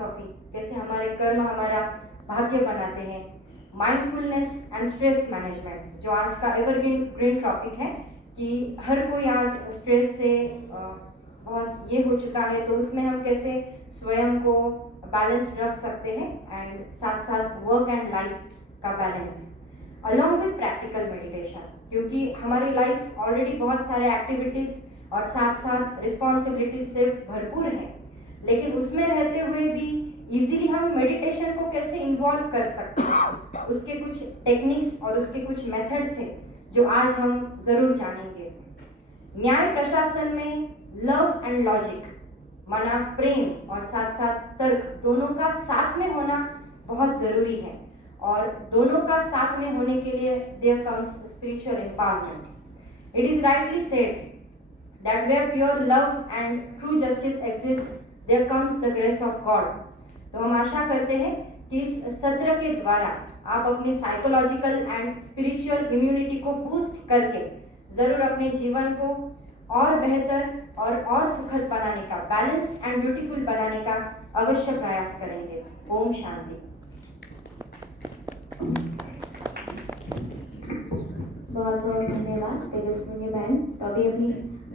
कैसे हमारे कर्म हमारा भाग्य बनाते हैं, माइंडफुलनेस एंड स्ट्रेस मैनेजमेंट, जो आज का एवरग्रीन टॉपिक है कि हर कोई आज स्ट्रेस से बहुत ये हो चुका है, तो उसमें हम कैसे स्वयं को बैलेंस रख सकते हैं एंड साथ साथ वर्क एंड लाइफ का balance along with practical meditation, क्योंकि हमारी लाइफ ऑलरेडी बहुत सारे एक्टिविटीज और साथ साथ रिस्पॉन्सिबिलिटीज से भरपूर है, लेकिन उसमें रहते हुए भी इजीली हम मेडिटेशन को कैसे इन्वॉल्व कर सकते हैं, उसके कुछ टेक्निक्स और उसके कुछ मेथड्स हैं जो आज हम जरूर जानेंगे। न्याय प्रशासन में लव एंड लॉजिक माना प्रेम और साथ साथ तर्क दोनों का साथ में होना बहुत जरूरी है, और दोनों का साथ में होने के लिए there comes spiritual empowerment. It is rightly said that where pure love and true justice exist, there comes the grace of God। तो हम आशा करते हैं कि इस सत्र के द्वारा आप अपनी साइकोलॉजिकल एंड स्पिरिचुअल इम्यूनिटी को बूस्ट करके जरूर अपने जीवन को और बेहतर और सुखद बनाने का, बैलेंस्ड एंड ब्यूटीफुल बनाने का अवश्य प्रयास करेंगे। ओम शांति। बहुत बहुत धन्यवाद तेजस्विनी बहन। तो अभी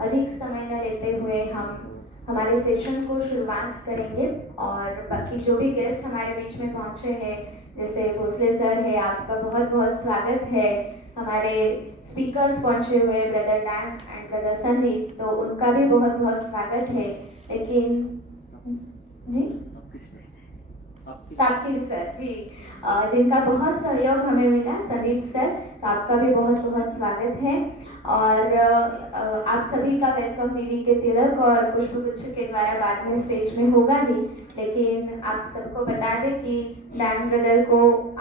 अधिक समय न लेते हुए हम हमारे सेशन को शुरुआत करेंगे, और बाकी जो भी गेस्ट हमारे बीच में पहुंचे हैं, जैसे भोसले सर है, आपका बहुत बहुत स्वागत है। हमारे स्पीकर्स पहुंचे हुए brother Dan and brother Sandeep, तो उनका भी बहुत बहुत स्वागत है। लेकिन जी ताकिर सर जी, जिनका बहुत सहयोग हमें मिला, संदीप सर, तो आपका भी बहुत बहुत स्वागत है। और आप सभी का वेलकम दीदी के तिलक और पुष्पगुच्छ के द्वारा बाद में स्टेज में होगा ही, लेकिन आप सबको बता दें कि डैन ब्रदर को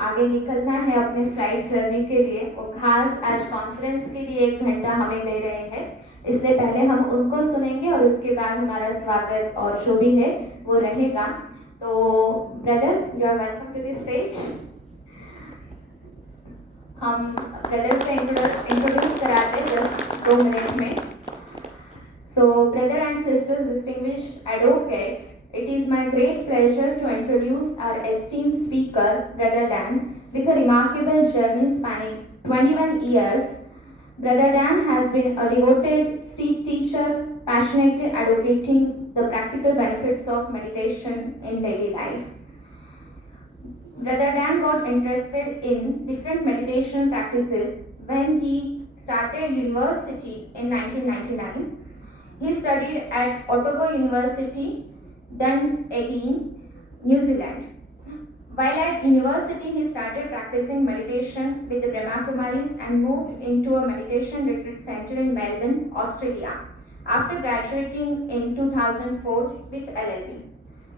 आगे निकलना है अपने फ्लाइट जर्नी के लिए। वो खास आज कॉन्फ्रेंस के लिए 1 घंटा हमें दे रहे हैं, इसलिए पहले हम उनको सुनेंगे और उसके बाद हमारा स्वागत और जो भी है वो रहेगा। तो brother, you are welcome to the stage. हम ब्रदर से इंट्रोड्यूस कराते जस्ट 2 मिनट में। So, brother and sisters, distinguished advocates, it is my great pleasure to introduce our esteemed speaker, Brother Dan, with a remarkable journey spanning 21 years. Brother Dan has been a devoted Sikh teacher, passionately advocating the practical benefits of meditation in daily life. Brother Dan got interested in different meditation practices when he started university in 1999. He studied at Otago University, Dunedin, New Zealand. While at university, he started practicing meditation with the Brhmakumaris and moved into a meditation retreat center in Melbourne, Australia, after graduating in 2004 with LLB.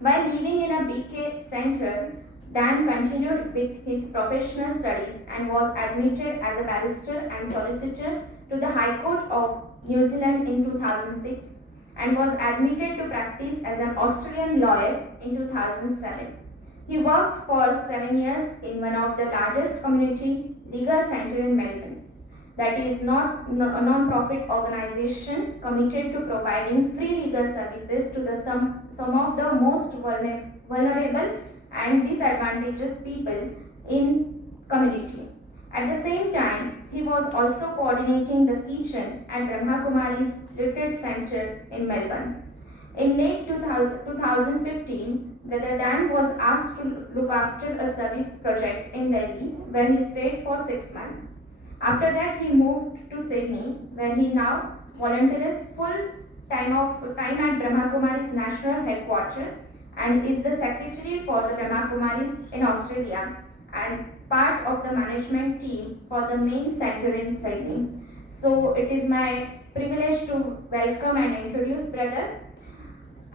While living in a BK center, Dan continued with his professional studies and was admitted as a barrister and solicitor to the High Court of New Zealand in 2006 and was admitted to practice as an Australian lawyer in 2007. He worked for 7 years in one of the largest community legal centers in Melbourne, that is not a non-profit organization committed to providing free legal services to some of the most vulnerable and disadvantaged people in community. At the same time, he was also coordinating the kitchen at Brhmakumaris Retreat Center in Melbourne. In late 2015, Brother Dan was asked to look after a service project in Delhi, where he stayed for 6 months. After that, he moved to Sydney, where he now volunteers full time at Brhmakumaris National Headquarters and is the secretary for the Brhmakumaris in Australia and part of the management team for the main center in Sydney. So it is my privilege to welcome and introduce brother,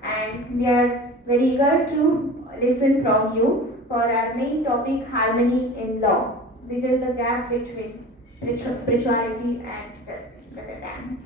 and we are very eager to listen from you for our main topic, harmony in law. This is the gap between spirituality and justice. Brother Dan.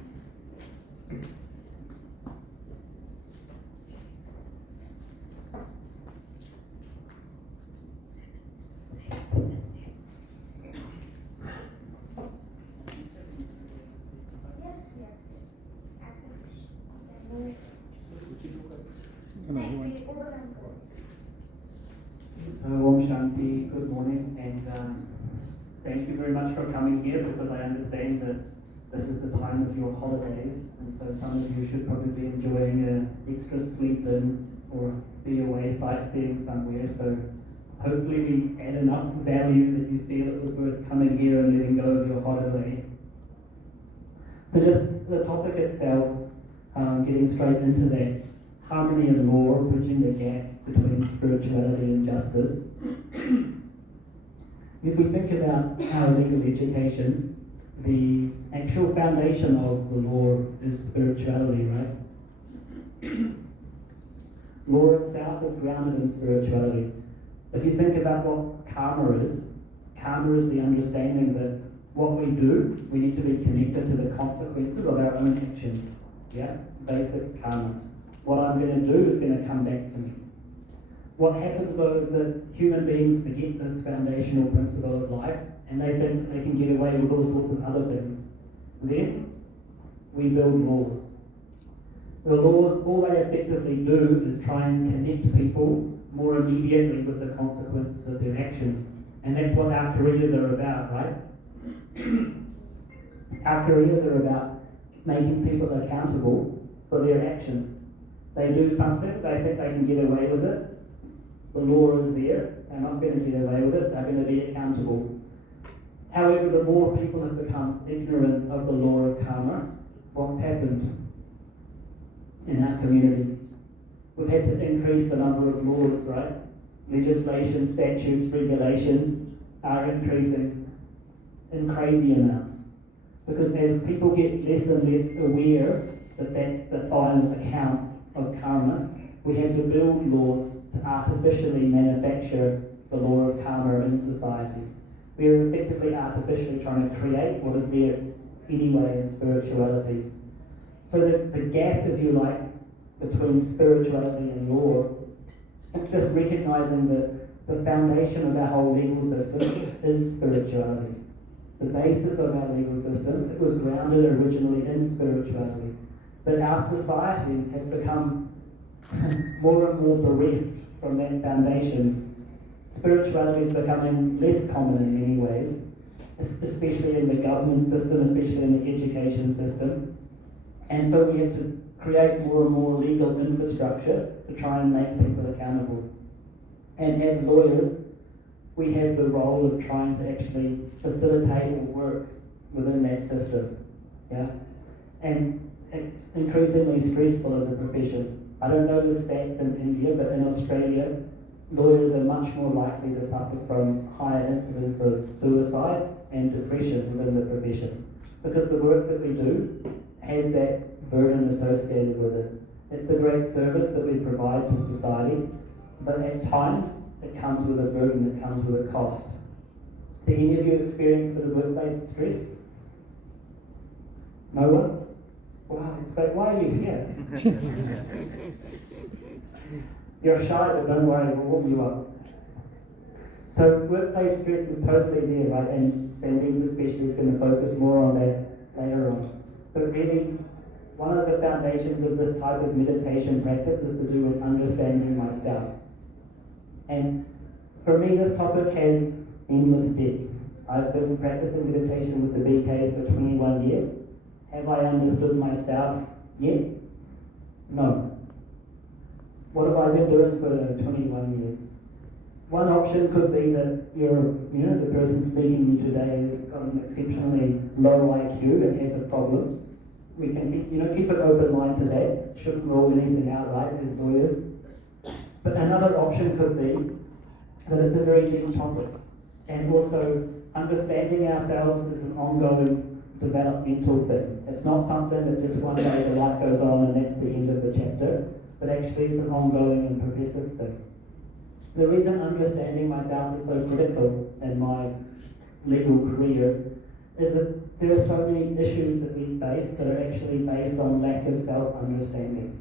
So Om Shanti, good morning, and thank you very much for coming here, because I understand that this is the time of your holidays, and so some of you should probably be enjoying an extra sleep in or be away sightseeing somewhere. So hopefully we add enough value that you feel it was worth coming here and letting go of your holiday. So just the topic itself, getting straight into that, harmony and law, bridging the gap between spirituality and justice. If we think about our legal education, the actual foundation of the law is spirituality, right? Law itself is grounded in spirituality. If you think about what karma is the understanding that what we do, we need to be connected to the consequences of our own actions. Yeah? Basic karma. What I'm going to do is going to come back to me. What happens though is that human beings forget this foundational principle of life, and they think they can get away with all sorts of other things. Then we build laws. The laws, all they effectively do is try and connect people more immediately with the consequences of their actions. And that's what our careers are about, right? Our careers are about making people accountable for their actions. They do something, they think they can get away with it. The law is there, they're not going to get away with it, they're going to be accountable. However, the more people have become ignorant of the law of karma, what's happened in our community? We've had to increase the number of laws, right? Legislation, statutes, regulations are increasing in crazy amounts. Because as people get less and less aware that that's the final account of karma, we have to build laws to artificially manufacture the law of karma in society. We are effectively artificially trying to create what is there anyway in spirituality. So the gap, if you like, between spirituality and law, it's just recognizing that the foundation of our whole legal system is spirituality. The basis of our legal system, it was grounded originally in spirituality. But our societies have become more and more bereft from that foundation. Spirituality is becoming less common in many ways, especially in the government system, especially in the education system. And so we have to create more and more legal infrastructure to try and make people accountable. And as lawyers, we have the role of trying to actually facilitate or work within that system. Yeah? And it's increasingly stressful as a profession. I don't know the stats in India, but in Australia, lawyers are much more likely to suffer from higher incidents of suicide and depression within the profession, because the work that we do has that burden associated with it. It's a great service that we provide to society, but at times it comes with a burden, it comes with a cost. Do any of you experience a bit of workplace stress? No one? Wow, it's great. Why are you here? You're shy, but don't worry, we'll warm you up. So workplace stress is totally there, right? And Sandeep especially is going to focus more on that later on. But really, one of the foundations of this type of meditation practice is to do with understanding myself. And for me, this topic has endless depth. I've been practicing meditation with the BKs for 21 years. Have I understood myself yet? No. What have I been doing for 21 years? One option could be that the person speaking to you today has got an exceptionally low IQ and has a problem. We can keep an open mind to that. Shouldn't rule anything out, right, as lawyers. But another option could be that it's a very deep topic. And also, understanding ourselves is an ongoing developmental thing. It's not something that just one day the light goes on and that's the end of the chapter, but actually it's an ongoing and progressive thing. The reason understanding myself is so critical in my legal career is that there are so many issues that we face that are actually based on lack of self-understanding.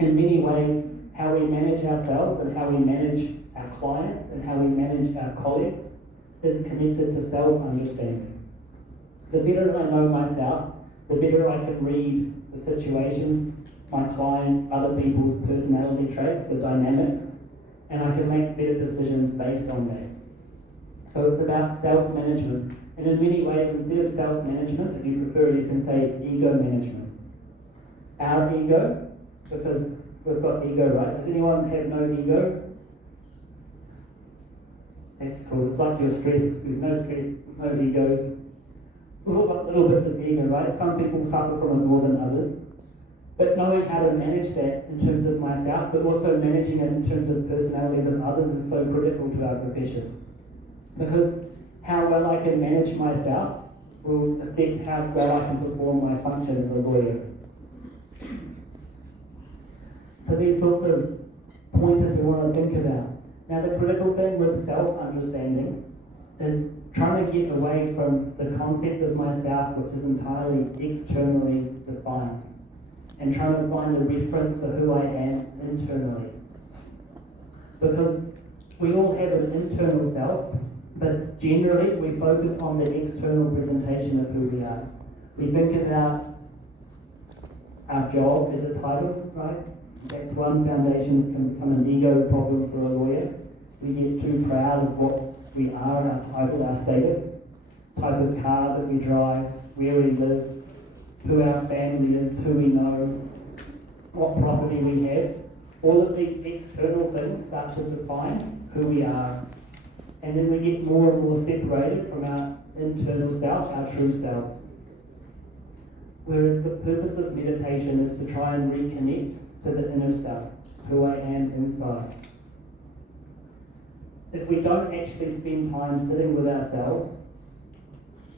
In many ways, how we manage ourselves and how we manage our clients and how we manage our colleagues is connected to self-understanding. The better I know myself, the better I can read the situations, my clients, other people's personality traits, the dynamics, and I can make better decisions based on that. So it's about self-management. And in many ways, instead of self-management, if you prefer, you can say ego management. Our ego, because we've got ego, right? Does anyone have no ego? That's cool. It's like you're stressed. There's no stress, no egos. We've all got little bits of ego, right? Some people suffer from it more than others. But knowing how to manage that in terms of myself, but also managing it in terms of personalities of others is so critical to our profession. Because how well I can manage myself will affect how well I can perform my function as a lawyer. So these sorts of pointers we want to think about. Now the critical thing with self-understanding is trying to get away from the concept of myself, which is entirely externally defined, and trying to find a reference for who I am internally. Because we all have an internal self, but generally we focus on the external presentation of who we are. We think about our job as a title, right? That's one foundation that can become an ego problem for a lawyer. We get too proud of what we are, our title, our status, type of car that we drive, where we live, who our family is, who we know, what property we have. All of these external things start to define who we are. And then we get more and more separated from our internal self, our true self. Whereas the purpose of meditation is to try and reconnect to the inner self, who I am inside. If we don't actually spend time sitting with ourselves,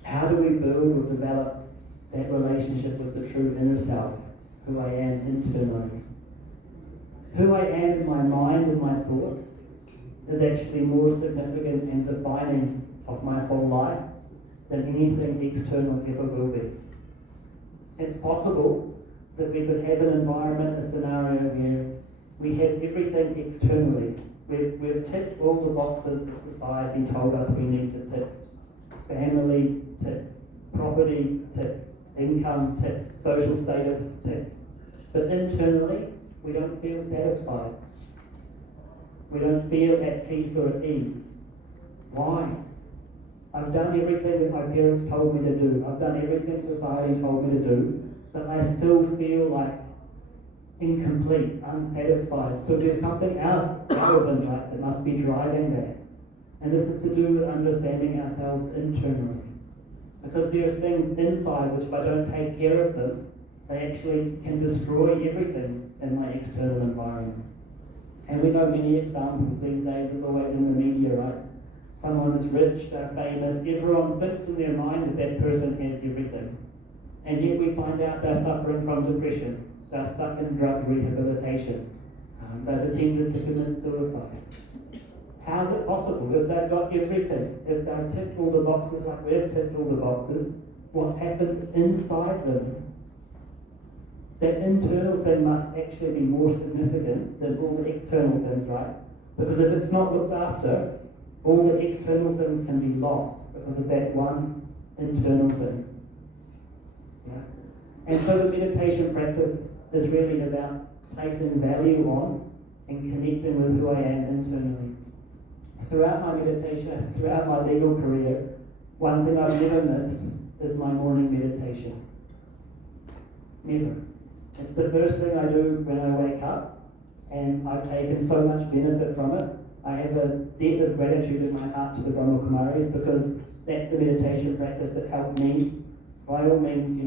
how do we build or develop that relationship with the true inner self, who I am internally? Who I am in my mind and my thoughts is actually more significant and defining of my whole life than anything external ever will be. It's possible that we could have an environment, a scenario where we have everything externally. We've ticked all the boxes that society told us we need to tick. Family, tick. Property, tick. Income, tick. Social status, tick. But internally, we don't feel satisfied. We don't feel at peace or at ease. Why? I've done everything that my parents told me to do. I've done everything society told me to do, but I still feel like incomplete, unsatisfied. So there's something else relevant, right, that must be driving that. And this is to do with understanding ourselves internally. Because there's things inside which if I don't take care of them, they actually can destroy everything in my external environment. And we know many examples these days, as always in the media, right? Someone is rich, they're famous, everyone thinks in their mind that that person has everything. And yet we find out they're suffering from depression, they're stuck in drug rehabilitation, they've attempted to commit suicide. How is it possible? If they've got everything, if they've ticked all the boxes like we've ticked all the boxes, what's happened inside them? That internal thing must actually be more significant than all the external things, right? Because if it's not looked after, all the external things can be lost because of that one internal thing. Yeah? And so the meditation practice is really about placing value on and connecting with who I am internally. Throughout my meditation, throughout my legal career, one thing I've never missed is my morning meditation. Never. It's the first thing I do when I wake up, and I've taken so much benefit from it. I have a debt of gratitude in my heart to the Brhmakumaris because that's the meditation practice that helped me. By all means,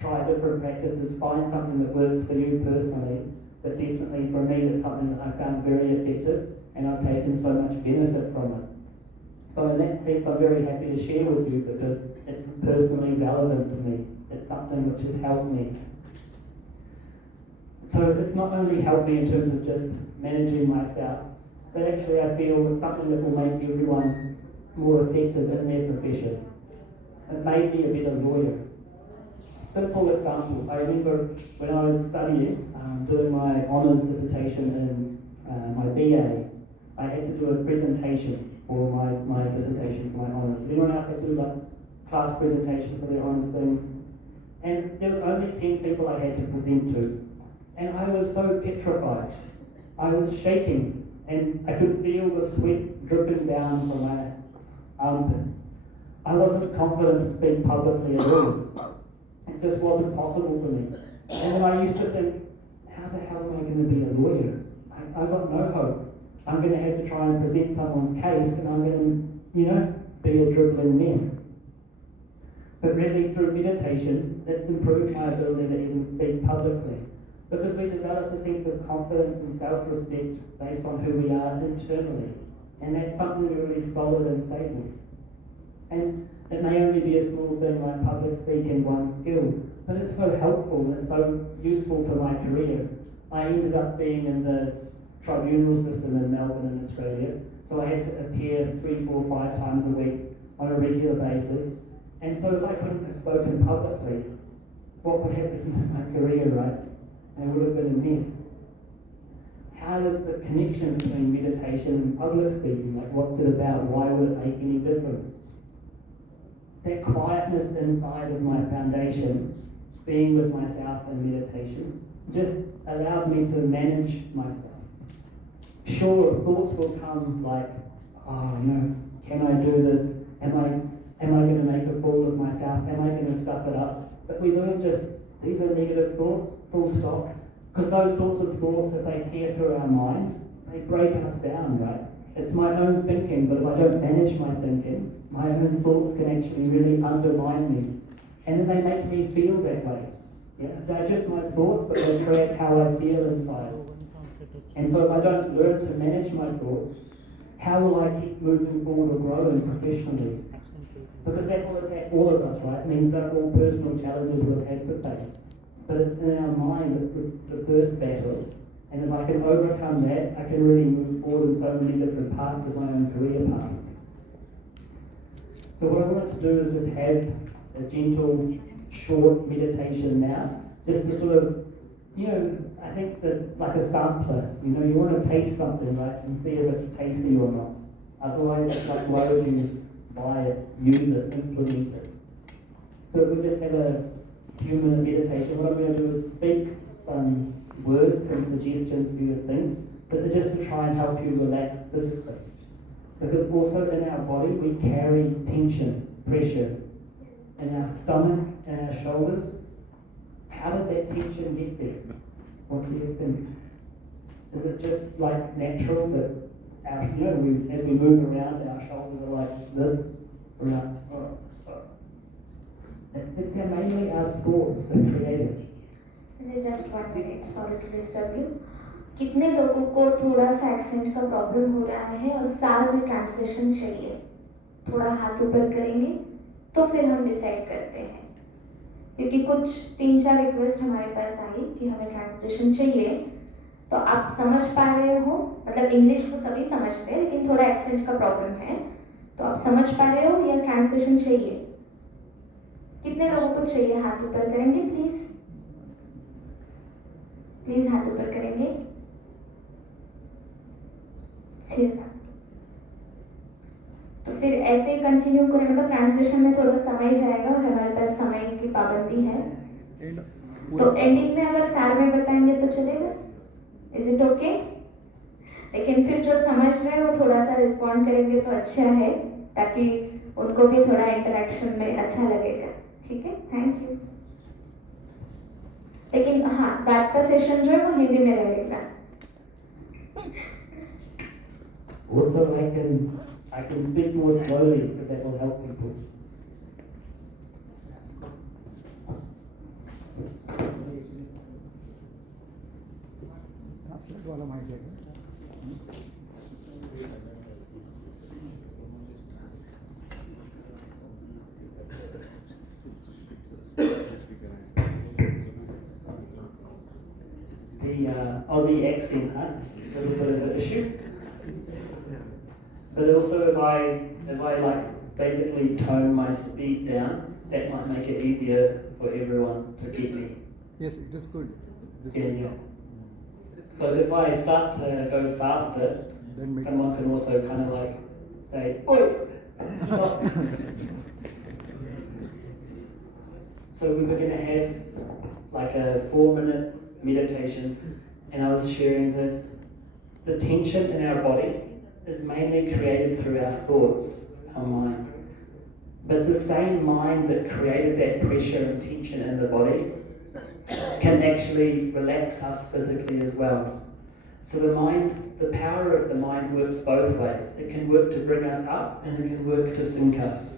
try different practices, find something that works for you personally, but definitely for me it's something that I found very effective and I've taken so much benefit from it. So in that sense I'm very happy to share with you because it's personally relevant to me. It's something which has helped me. So it's not only helped me in terms of just managing myself, but actually I feel it's something that will make everyone more effective in their profession. It made me a better lawyer. Simple example, I remember when I was studying, doing my honours dissertation in my BA, I had to do a presentation for my dissertation for my honours. Everyone else had to do class presentation for their honours things. And there was only 10 people I had to present to. And I was so petrified. I was shaking. and I could feel the sweat dripping down from my armpits. I wasn't confident to speak publicly at all. It just wasn't possible for me. And then I used to think, how the hell am I going to be a lawyer? I've got no hope. I'm going to have to try and present someone's case, and I'm going to, be a dribbling mess. But really, through meditation, it's improved my ability to even speak publicly. Because we develop a sense of confidence and self-respect based on who we are internally. And that's something really solid and stable. And it may only be a small thing like public speaking, one skill, but it's so helpful and so useful for my career. I ended up being in the tribunal system in Melbourne in Australia, so I had to appear 3, 4, 5 times a week on a regular basis. And so if I couldn't have spoken publicly, what would happen with my career, right? It would have been a mess. How is the connection between meditation and public speaking? Like, what's it about? Why would it make any difference? That quietness inside is my foundation. Being with myself in meditation just allowed me to manage myself. Sure, thoughts will come like, can I do this? Am I going to make a fool of myself? Am I going to stuff it up? But we learn just, these are negative thoughts, full stop. Because those sorts of thoughts, if they tear through our mind, they break us down, right? It's my own thinking, but if I don't manage my thinking, my own thoughts can actually really undermine me. And then they make me feel that way. Yeah? They're just my thoughts, but they create how I feel inside. And so if I don't learn to manage my thoughts, how will I keep moving forward or growing professionally? Because that will attack all of us, right? It means they're all personal challenges we'll have to face. But it's in our mind, it's the first battle. And if I can overcome that, I can really move forward in so many different parts of my own career path. So what I want to do is just have a gentle, short meditation now, just to sort of, I think that like a sampler, you want to taste something, right, and see if it's tasty or not. Otherwise, it's like, why would you buy it, use it, implement it? So if we just have a few minute meditation, what I'm going to do is speak some words, some suggestions for you to think, but they're just to try and help you relax physically. Because also in our body, we carry tension, pressure in our stomach and our shoulders. How did that tension get there? What do you think? Is it just like natural that our, as we move around, our shoulders are like this, around? It's mainly our thoughts that create it. Just 1 minute, sorry to disturb you. कितने लोगों को थोड़ा सा accent का problem हो रहा है और साल में ट्रांसलेशन चाहिए? थोड़ा हाथ ऊपर करेंगे तो फिर हम डिसाइड करते हैं, क्योंकि कुछ 3-4 रिक्वेस्ट हमारे पास आई कि हमें ट्रांसलेशन चाहिए. तो आप समझ पा रहे हो, मतलब इंग्लिश तो सभी समझते हैं लेकिन थोड़ा एक्सेंट का प्रॉब्लम है, तो आप समझ पा रहे हो या ट्रांसलेशन चाहिए? कितने लोगों को चाहिए? हाथ ऊपर करेंगे प्लीज. प्लीज हाथ ऊपर करेंगे. 6-7. तो फिर ऐसे ही कंटिन्यू करें, मतलब ट्रांसलेशन में थोड़ा समय जाएगा और हमारे पास समय की पाबंदी है. तो एंडिंग में अगर सार में बताएंगे तो चलेगा? Is it okay? लेकिन फिर जो समझ रहे हैं वो थोड़ा सा रिस्पॉन्ड करेंगे तो अच्छा है, ताकि उनको भी थोड़ा इंटरेक्शन में अच्छा लगेगा. ठीक है, थैंक यू. लेकिन हाँ, रात का सेशन जो है वो हिंदी में रहेगा. Also, I can speak more slowly if that will help people. The Aussie accent, huh? A little bit of an issue. But also if I like basically tone my speed down, that might make it easier for everyone to get me. Yes, it is good. Yeah. So if I start to go faster, someone can also kind of like say, "Oi, stop." So we were going to have like a 4-minute meditation, and I was sharing that The tension in our body is mainly created through our thoughts, our mind. But the same mind that created that pressure and tension in the body can actually relax us physically as well. So the power of the mind works both ways. It can work to bring us up and it can work to sink us.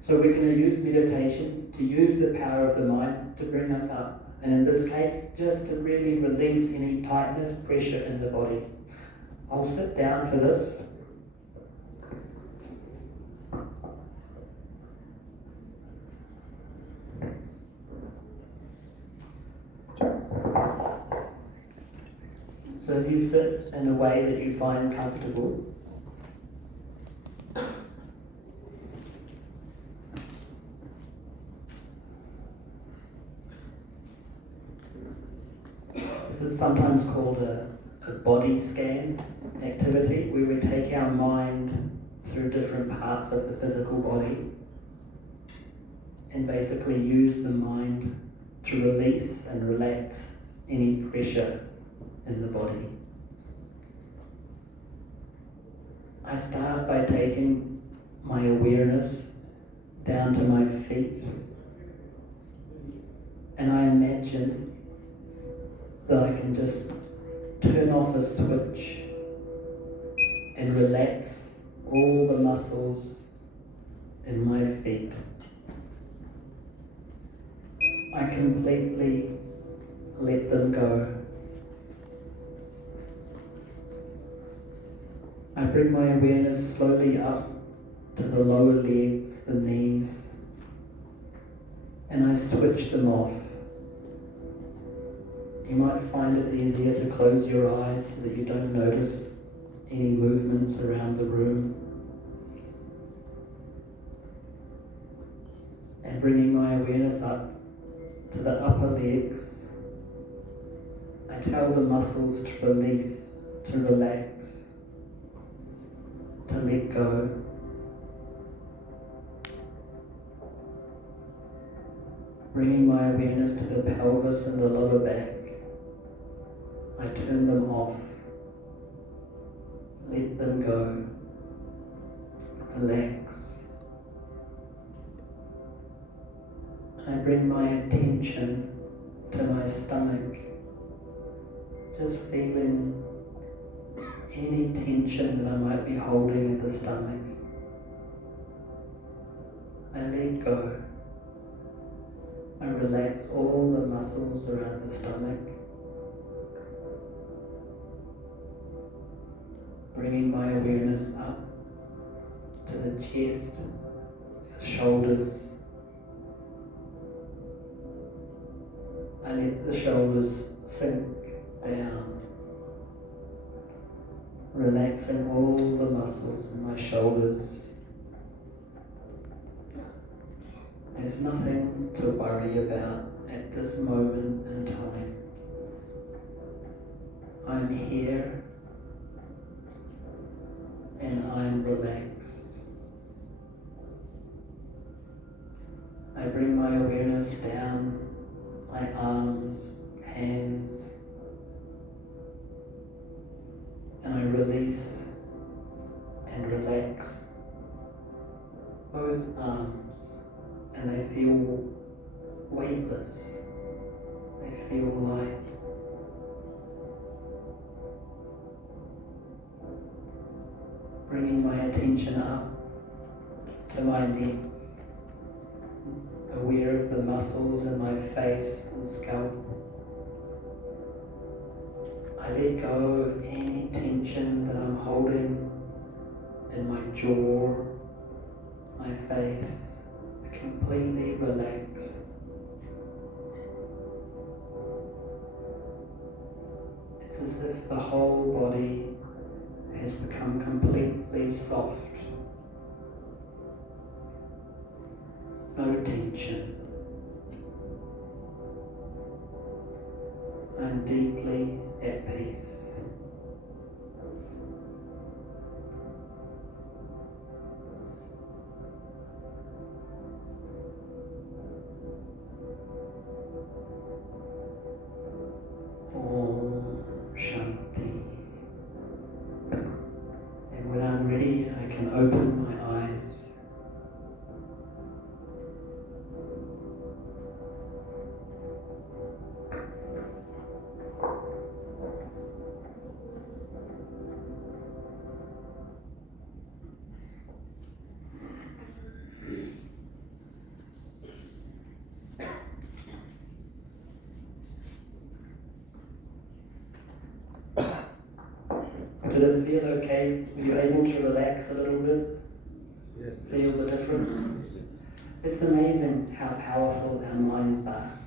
So we're going to use meditation to use the power of the mind to bring us up. And in this case, just to really release any tightness, pressure in the body. I'll sit down for this. So if you sit in a way that you find comfortable, this is sometimes called a body scan activity, where we take our mind through different parts of the physical body and basically use the mind to release and relax any pressure in the body. I start by taking my awareness down to my feet, and I imagine that I can just turn off a switch and relax all the muscles in my feet. I completely let them go. I bring my awareness slowly up to the lower legs, the knees, and I switch them off. You might find it easier to close your eyes so that you don't notice any movements around the room. And bringing my awareness up to the upper legs, I tell the muscles to release, to relax, to let go. Bringing my awareness to the pelvis and the lower back, I turn them off, let them go, relax. I bring my attention to my stomach, just feeling any tension that I might be holding in the stomach. I let go. I relax all the muscles around the stomach, bringing my awareness up to the chest, the shoulders. I let the shoulders sink down, relaxing all the muscles in my shoulders. There's nothing to worry about at this moment in time. I'm here and I'm relaxed. I bring my awareness down my arms, hands, and I release and relax both arms, and they feel weightless, they feel light. Bringing my attention up to my neck, aware of the muscles in my face and scalp. I let go of any tension that I'm holding in my jaw, my face. I completely relax. It's as if the whole body has become completely soft. No tension. I'm deeply at peace. Om Shanti. it feel okay? Were you able to relax a little bit? Yes. Feel the difference? It's amazing how powerful our minds are.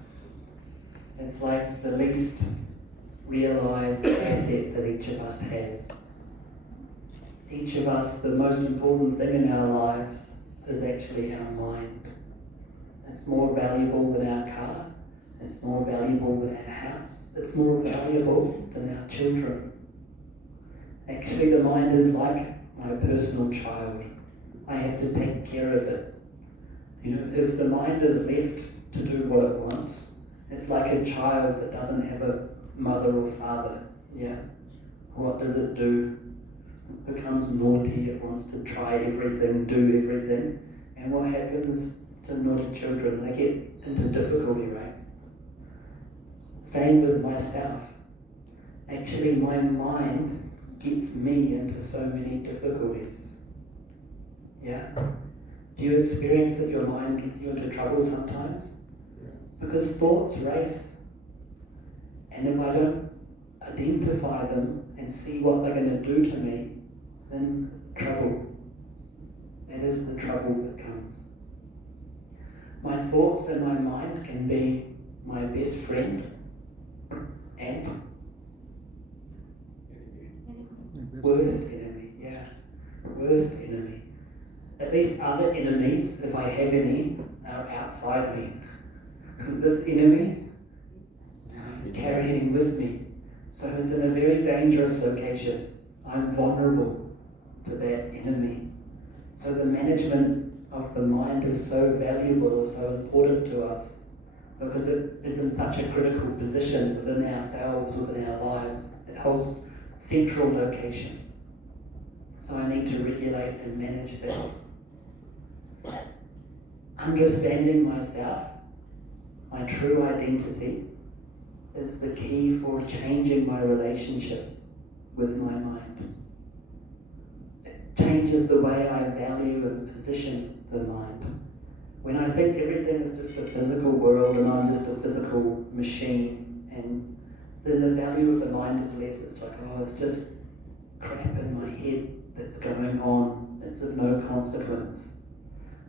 It's like the least realized asset that each of us has. Each of us, the most important thing in our lives is actually our mind. It's more valuable than our car. It's more valuable than our house. It's more valuable than our children. Actually, the mind is like my personal child. I have to take care of it. You know, if the mind is left to do what it wants, it's like a child that doesn't have a mother or father. Yeah. What does it do? It becomes naughty. It wants to try everything, do everything. And what happens to naughty children? They get into difficulty, right? Same with myself. Actually, my mind gets me into so many difficulties. Yeah? Do you experience that your mind gets you into trouble sometimes? Because thoughts race. And if I don't identify them and see what they're going to do to me, then trouble. That is the trouble that comes. My thoughts and my mind can be my best friend and worst enemy. Yeah, worst enemy. At least other enemies, if I have any, are outside me. This enemy, carrying with me. So it's in a very dangerous location. I'm vulnerable to that enemy. So the management of the mind is so valuable or so important to us because it is in such a critical position within ourselves, within our lives. It holds central location. So I need to regulate and manage that. Understanding myself, my true identity, is the key for changing my relationship with my mind. It changes the way I value and position the mind. When I think everything is just a physical world and I'm just a physical machine, and then the value of the mind is less. It's like, oh, it's just crap in my head that's going on. It's of no consequence.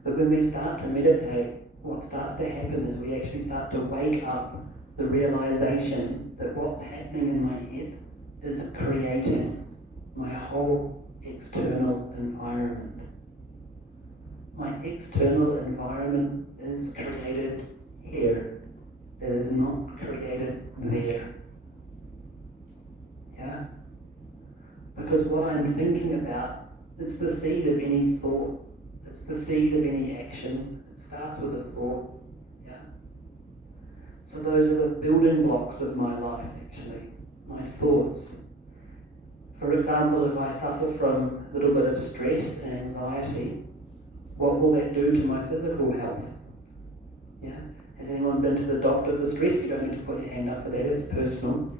But when we start to meditate, what starts to happen is we actually start to wake up the realization that what's happening in my head is creating my whole external environment. My external environment is created here. It is not created there. Yeah? Because what I'm thinking about, it's the seed of any thought. It's the seed of any action. It starts with a thought. Yeah? So those are the building blocks of my life, actually. My thoughts. For example, if I suffer from a little bit of stress and anxiety, what will that do to my physical health? Yeah? Has anyone been to the doctor for stress? You don't need to put your hand up for that, it's personal.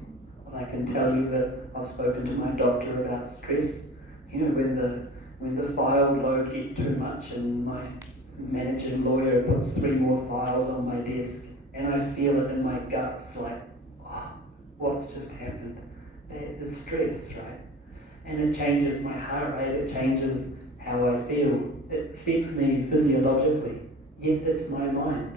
But I can tell you that I've spoken to my doctor about stress. You know, when the file load gets too much and my managing lawyer puts 3 more files on my desk and I feel it in my guts like, oh, what's just happened? That is stress, right? And it changes my heart rate, it changes how I feel. It affects me physiologically, yet it's my mind.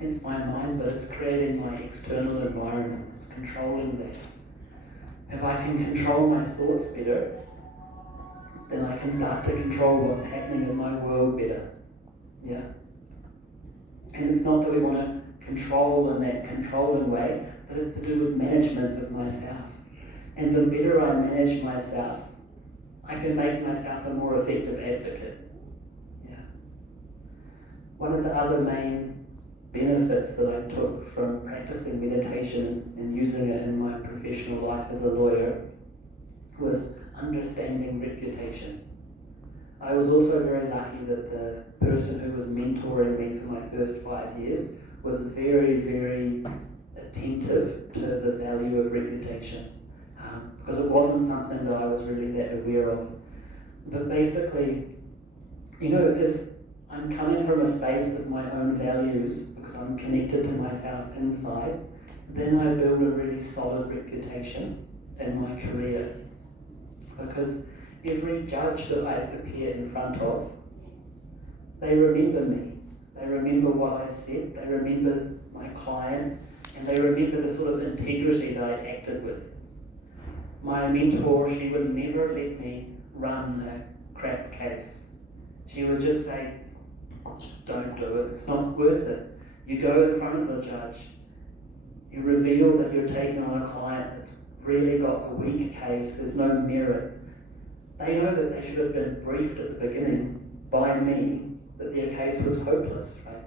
It's my mind, but it's creating my external environment. It's controlling that. If I can control my thoughts better, then I can start to control what's happening in my world better. Yeah? And it's not that we want to control in that controlling way, but it's to do with management of myself. And the better I manage myself, I can make myself a more effective advocate. Yeah. One of the other main benefits that I took from practicing meditation and using it in my professional life as a lawyer was understanding reputation. I was also very lucky that the person who was mentoring me for my first 5 years was very, very attentive to the value of reputation. Because it wasn't something that I was really that aware of. But basically, you know, if I'm coming from a space of my own values, because I'm connected to myself inside, then I build a really solid reputation in my career. because every judge that I appear in front of, they remember me. They remember what I said, they remember my client, and they remember the sort of integrity that I acted with. My mentor, she would never let me run a crap case. She would just say, don't do it, it's not worth it. You go in front of the judge, you reveal that you're taking on a client that's really got a weak case, there's no merit. They know that they should have been briefed at the beginning by me that their case was hopeless, right?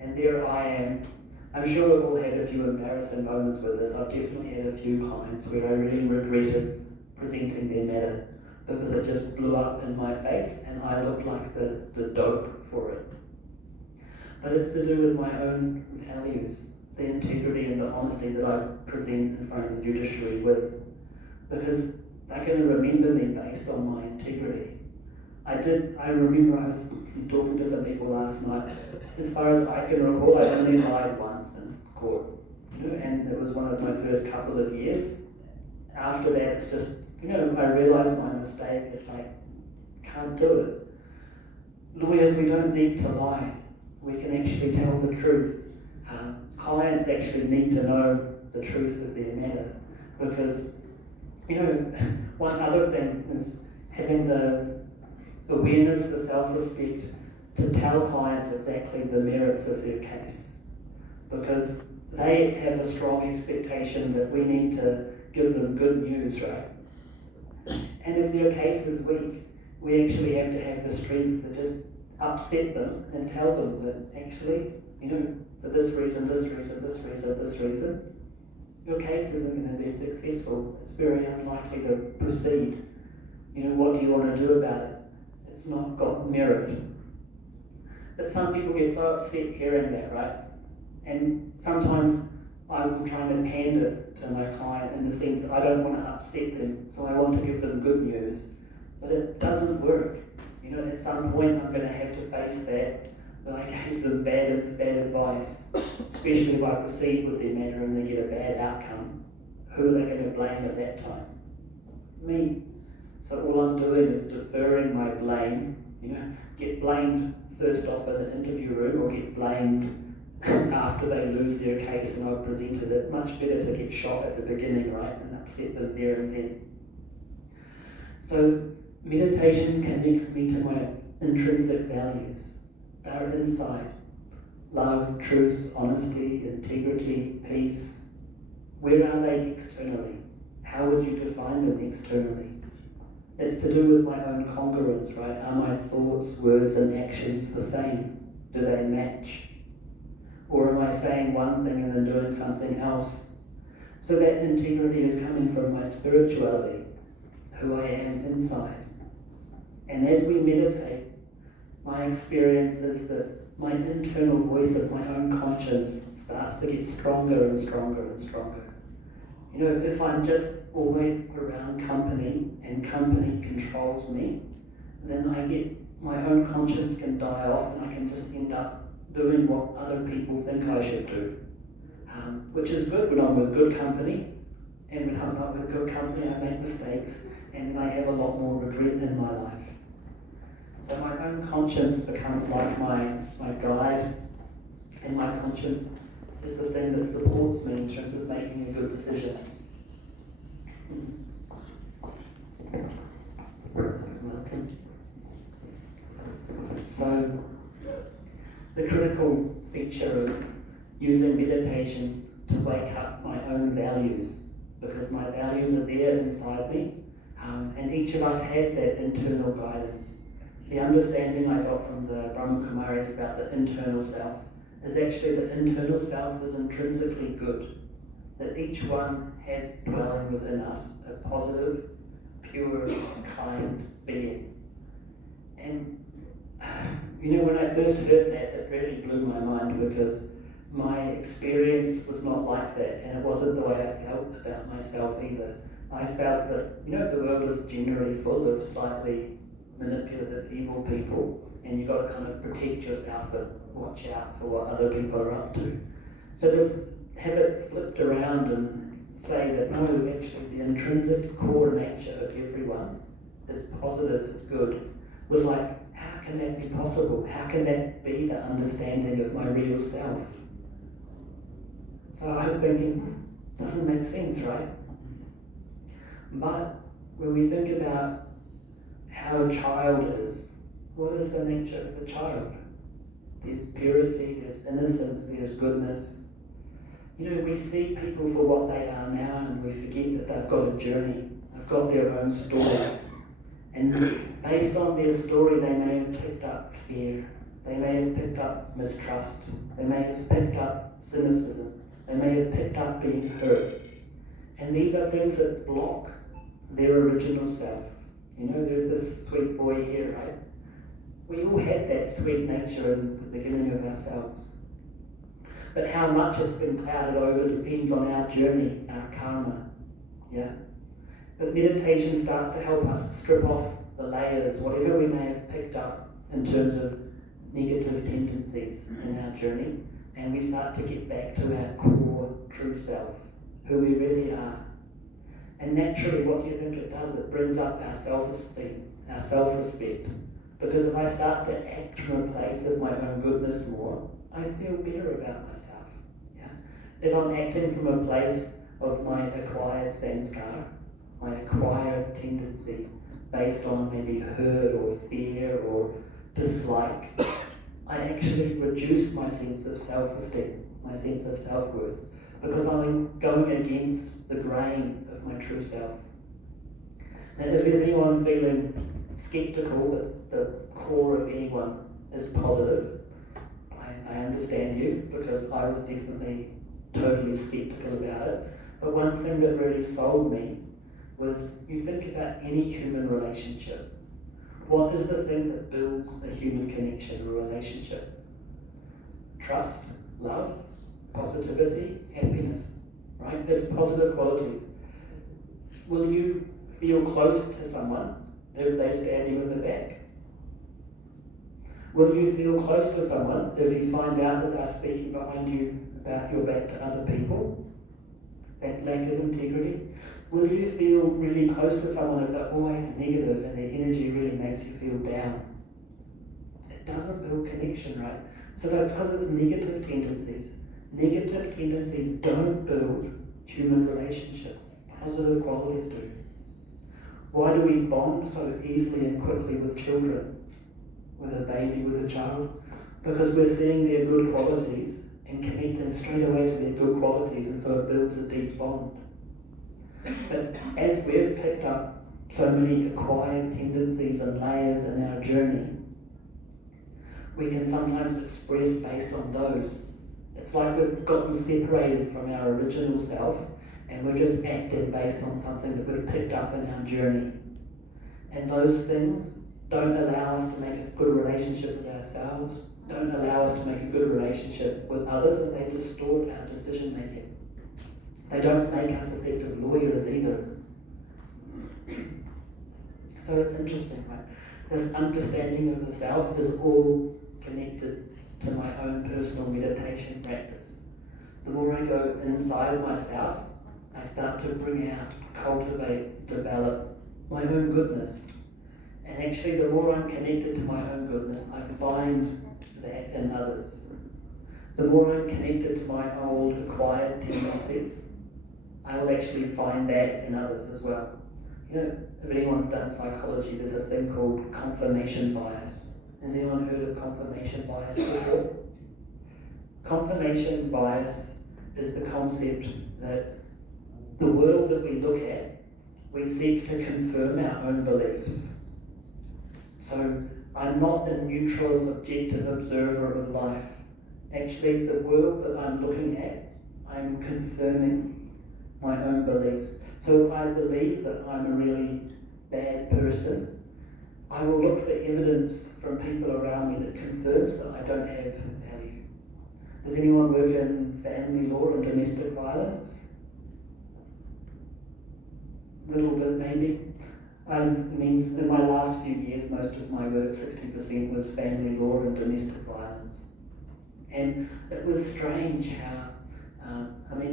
And there I am. I'm sure we've all had a few embarrassing moments with this. I've definitely had a few clients where I really regretted presenting their matter because it just blew up in my face and I looked like the dope for it. But it's to do with my own values, the integrity and the honesty that I present in front of the judiciary with, because they're going to remember me based on my integrity. I remember I was talking to some people last night. As far as I can recall, I only lied once in court, and it was one of my first couple of years. After that, it's just, I realised my mistake. It's like, can't do it. Lawyers, we don't need to lie. We can actually tell the truth. Clients actually need to know the truth of their matter, because, one other thing is having the awareness, the self-respect to tell clients exactly the merits of their case, because they have a strong expectation that we need to give them good news, right? And if their case is weak, we actually have to have the strength to just upset them and tell them that actually, for this reason, your case isn't going to be successful. It's very unlikely to proceed. What do you want to do about it? It's not got merit. But some people get so upset hearing that, right? And sometimes I will try and pander to my client in the sense that I don't want to upset them, so I want to give them good news. But it doesn't work. At some point I'm going to have to face that I gave them bad advice, especially if I proceed with their matter and they get a bad outcome. Who are they going to blame at that time? Me. So all I'm doing is deferring my blame, get blamed first off in the interview room or get blamed after they lose their case and I've presented it. Much better to get shot at the beginning, right, and upset them there and then. So meditation connects me to my intrinsic values. They're inside. Love, truth, honesty, integrity, peace. Where are they externally? How would you define them externally? It's to do with my own congruence, right? Are my thoughts, words, and actions the same? Do they match? Or am I saying one thing and then doing something else? So that integrity is coming from my spirituality, who I am inside. And as we meditate, my experience is that my internal voice of my own conscience starts to get stronger and stronger and stronger. If I'm just always around company and company controls me, then my own conscience can die off and I can just end up doing what other people think I should do. Which is good when I'm with good company, and when I'm not with good company I make mistakes and then I have a lot more regret in my life. So my own conscience becomes like my guide, and my conscience is the thing that supports me in terms of making a good decision. Welcome. So the critical feature of using meditation to wake up my own values, because my values are there inside me, and each of us has that internal guidance. The understanding I got from the Brhmakumaris about the internal self is actually the internal self is intrinsically good, that each one has dwelling within us a positive, pure, kind being. And when I first heard that, it really blew my mind, because my experience was not like that, and it wasn't the way I felt about myself either. I felt that the world is generally full of slightly manipulative, evil people, and you've got to kind of protect yourself and watch out for what other people are up to. So to have it flipped around and say that no, actually the intrinsic core nature of everyone positive, it's good, was like, how can that be possible? How can that be the understanding of my real self? So I was thinking, doesn't make sense, right? But when we think about how a child is, what is the nature of a child? There's purity, there's innocence, there's goodness. You know, we see people for what they are now and we forget that they've got a journey, they've got their own story. And based on their story, they may have picked up fear, they may have picked up mistrust, they may have picked up cynicism, they may have picked up being hurt. And these are things that block their original self. You know, there's this sweet boy here, right? We all had that sweet nature in the beginning of ourselves. But how much it's been clouded over depends on our journey, our karma. Yeah? But meditation starts to help us strip off the layers, whatever we may have picked up in terms of negative tendencies in our journey, and we start to get back to our core true self, who we really are. And naturally, what do you think it does? It brings up our self-esteem, our self-respect. Because if I start to act from a place of my own goodness more, I feel better about myself. Yeah? If I'm acting from a place of my acquired sanskara, my acquired tendency, based on maybe hurt or fear or dislike, I actually reduce my sense of self-esteem, my sense of self-worth, because I'm going against the grain of my true self. Now, if there's anyone feeling skeptical that the core of anyone is positive, I understand you, because I was definitely totally skeptical about it. But one thing that really sold me was, you think about any human relationship. What is the thing that builds a human connection, a relationship? Trust, love, positivity, happiness, right? It's positive qualities. Will you feel close to someone if they stab you in the back? Will you feel close to someone if you find out that they're speaking behind you about your back to other people? That lack of integrity? Will you feel really close to someone if they're always negative and their energy really makes you feel down? It doesn't build connection, right? So that's because it's negative tendencies. Negative tendencies don't build human relationship. Positive qualities do. Why do we bond so easily and quickly with children? With a baby, with a child? Because we're seeing their good qualities and connecting straight away to their good qualities, and so it builds a deep bond. But as we've picked up so many acquired tendencies and layers in our journey, we can sometimes express based on those. It's like we've gotten separated from our original self, and we're just acting based on something that we've picked up in our journey. And those things don't allow us to make a good relationship with ourselves, don't allow us to make a good relationship with others, and they distort our decision making. They don't make us effective lawyers either. So it's interesting, right? This understanding of the self is all connected to my own personal meditation practice. The more I go inside myself, I start to bring out, cultivate, develop my own goodness. And actually, the more I'm connected to my own goodness, I find that in others. The more I'm connected to my old acquired tendencies, I will actually find that in others as well. You know, if anyone's done psychology, there's a thing called confirmation bias. Has anyone heard of confirmation bias before? Confirmation bias is the concept that the world that we look at, we seek to confirm our own beliefs. So I'm not a neutral, objective observer of life. Actually, the world that I'm looking at, I'm confirming my own beliefs. So if I believe that I'm a really bad person, I will look for evidence from people around me that confirms that I don't have value. Does anyone work in family law and domestic violence? A little bit maybe. Means in my last few years, most of my work, 60%, was family law and domestic violence. And it was strange how,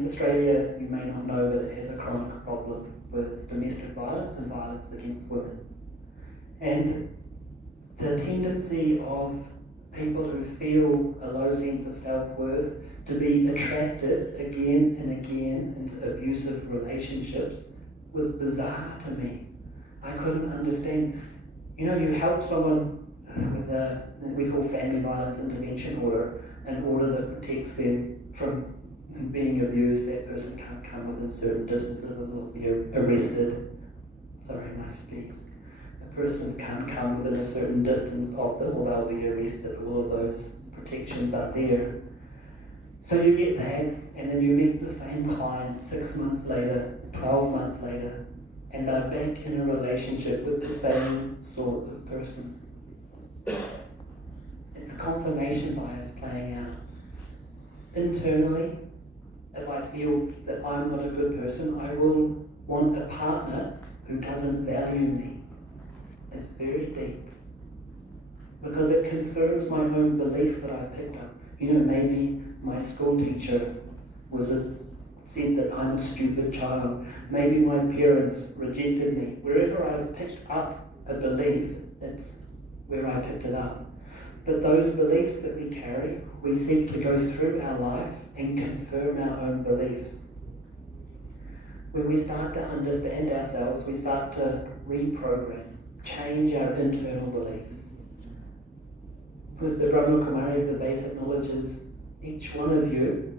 Australia, you may not know, but it has a chronic problem with domestic violence and violence against women. And the tendency of people who feel a low sense of self-worth to be attracted again and again into abusive relationships was bizarre to me. I couldn't understand. You know, you help someone with a, we call family violence intervention order, an order that protects them from being abused. That person can't come within certain distances or they'll be arrested. Sorry, my speak. A person can't come within a certain distance of them or they'll be arrested. All of those protections are there. So you get that, and then you meet the same client 6 months later, 12 months later, and they're back in a relationship with the same sort of person. It's confirmation bias playing out. Internally, if I feel that I'm not a good person, I will want a partner who doesn't value me. It's very deep. Because it confirms my own belief that I've picked up. You know, maybe my school teacher said that I'm a stupid child. Maybe my parents rejected me. Wherever I've picked up a belief, it's where I picked it up. But those beliefs that we carry, we seek to go through our life and confirm our own beliefs. When we start to understand ourselves, we start to reprogram, change our internal beliefs. With the Brhmakumaris, the basic knowledge is each one of you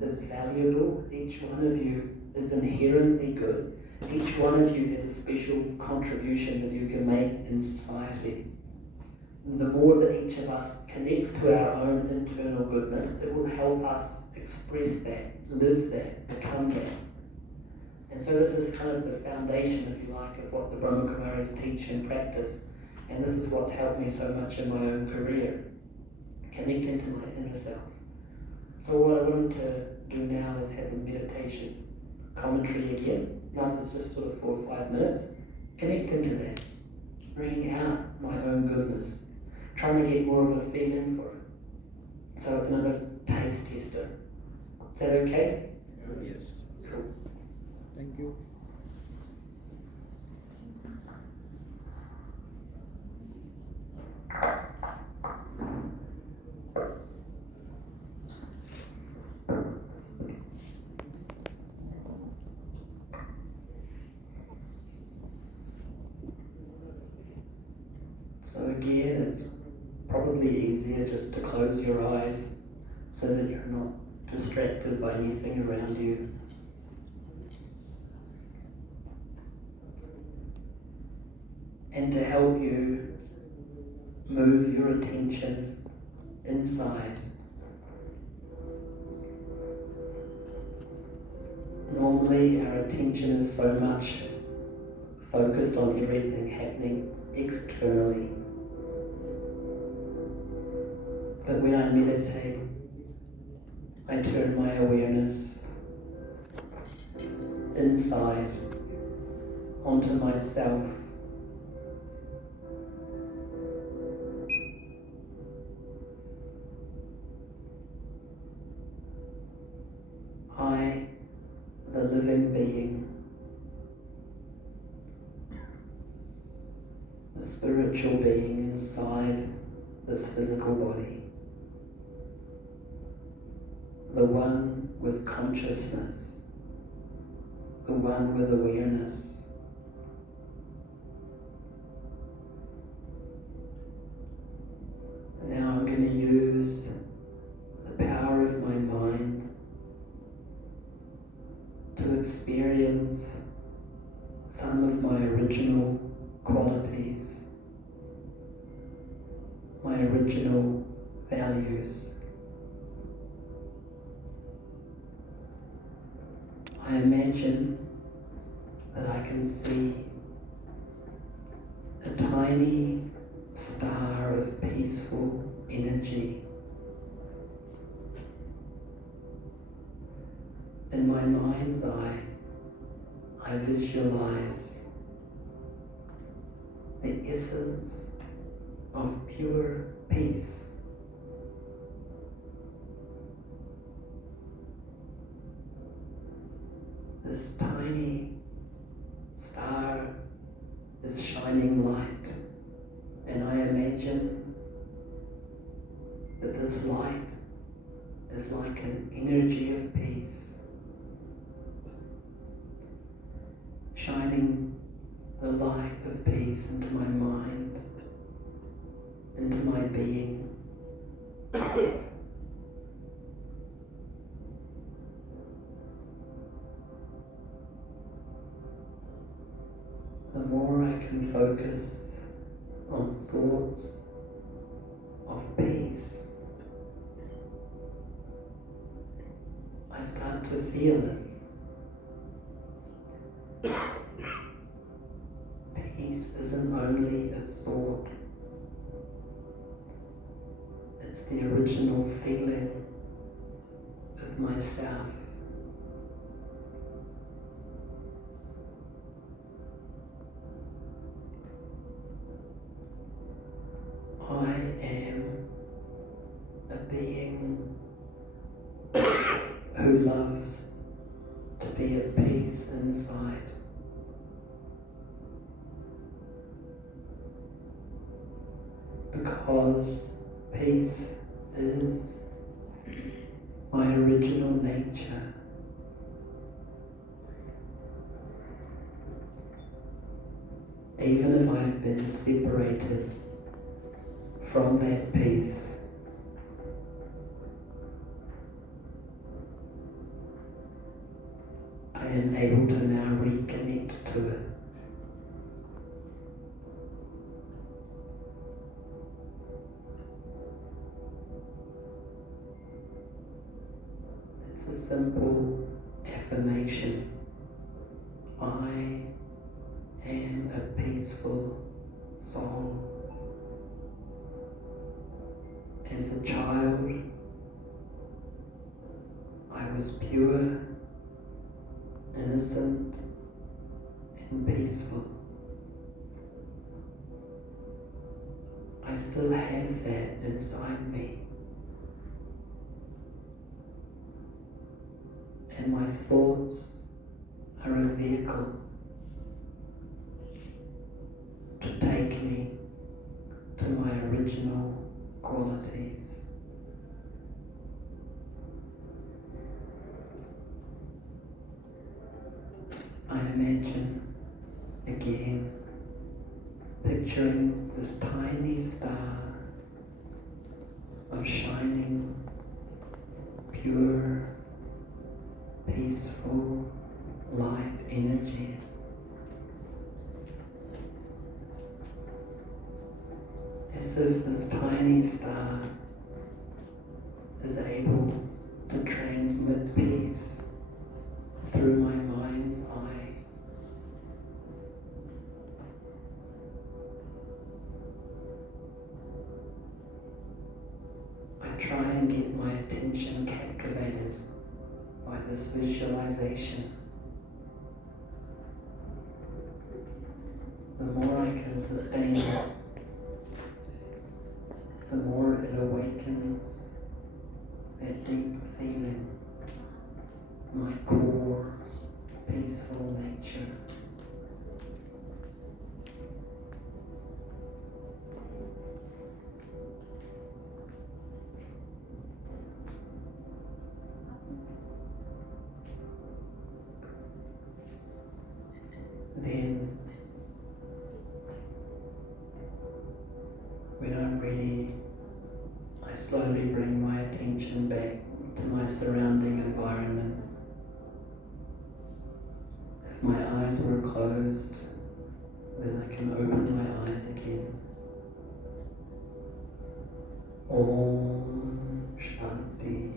is valuable, each one of you is inherently good, each one of you has a special contribution that you can make in society. And the more that each of us connects to our own internal goodness, it will help us express that, live that, become that. And so this is kind of the foundation, if you like, of what the Brhmakumaris teach and practice. And this is what's helped me so much in my own career, connecting to my inner self. So what I wanted to do now is have a meditation commentary again. Now it's just sort of 4 or 5 minutes. Connecting to that, bringing out my own goodness, trying to get more of a feeling for it. So it's another taste tester. Is that okay? Yes. Cool. Thank you. So again, it's probably easier just to close your eyes so that you're not distracted by anything around you. And to help you move your attention inside. Normally our attention is so much focused on everything happening externally. But when I meditate, I turn my awareness inside onto myself. I, the living being, the spiritual being inside this physical body, the one with consciousness, the one with awareness. Now I'm going to use the power of my mind to experience some of my original qualities, my original values. I imagine that I can see a tiny star of peaceful energy. In my mind's eye, I visualize the essence of pure peace. This tiny star is shining light And I imagine that this light is like an energy of peace, shining the light of peace into my mind, into my being. The more I can focus on thoughts of peace, I start to feel it. Peace isn't only a thought, it's the original feeling of myself. I am a being who loves to be at peace inside. Because peace is my original nature. Even if I've been separated from that peace, I am able to now reconnect to it. It's a simple affirmation. I am a peaceful soul. As a child, I was pure, innocent, and peaceful. I still have that inside me. And my thoughts are a vehicle to take me to my original qualities. I imagine, again, picturing this tiny star of shining, pure, peaceful light energy. As if this tiny star is able to transmit peace through my mind's eye. I try and get my attention captivated by this visualization. The more I can sustain it, the more it awakens that deep feeling, my core, peaceful nature. Then, when I'm ready, I slowly bring my attention back to my surrounding environment. If my eyes were closed, then I can open my eyes again. Om Shanti.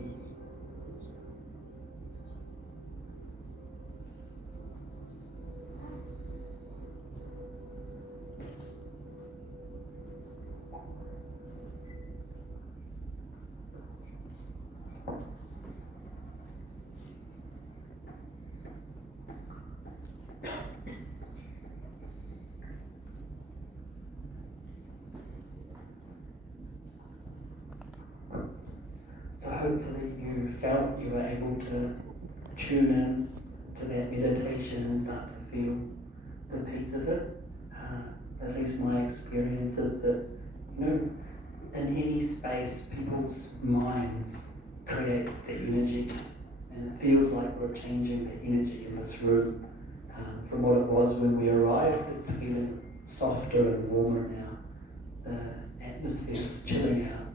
So hopefully you felt you were able to tune in to that meditation and start to feel the peace of it. At least least my experience is that, you know, in any space, people's minds create the energy, and it feels like we're changing the energy in this room. From what it was when we arrived, it's feeling softer and warmer now. The atmosphere is chilling out.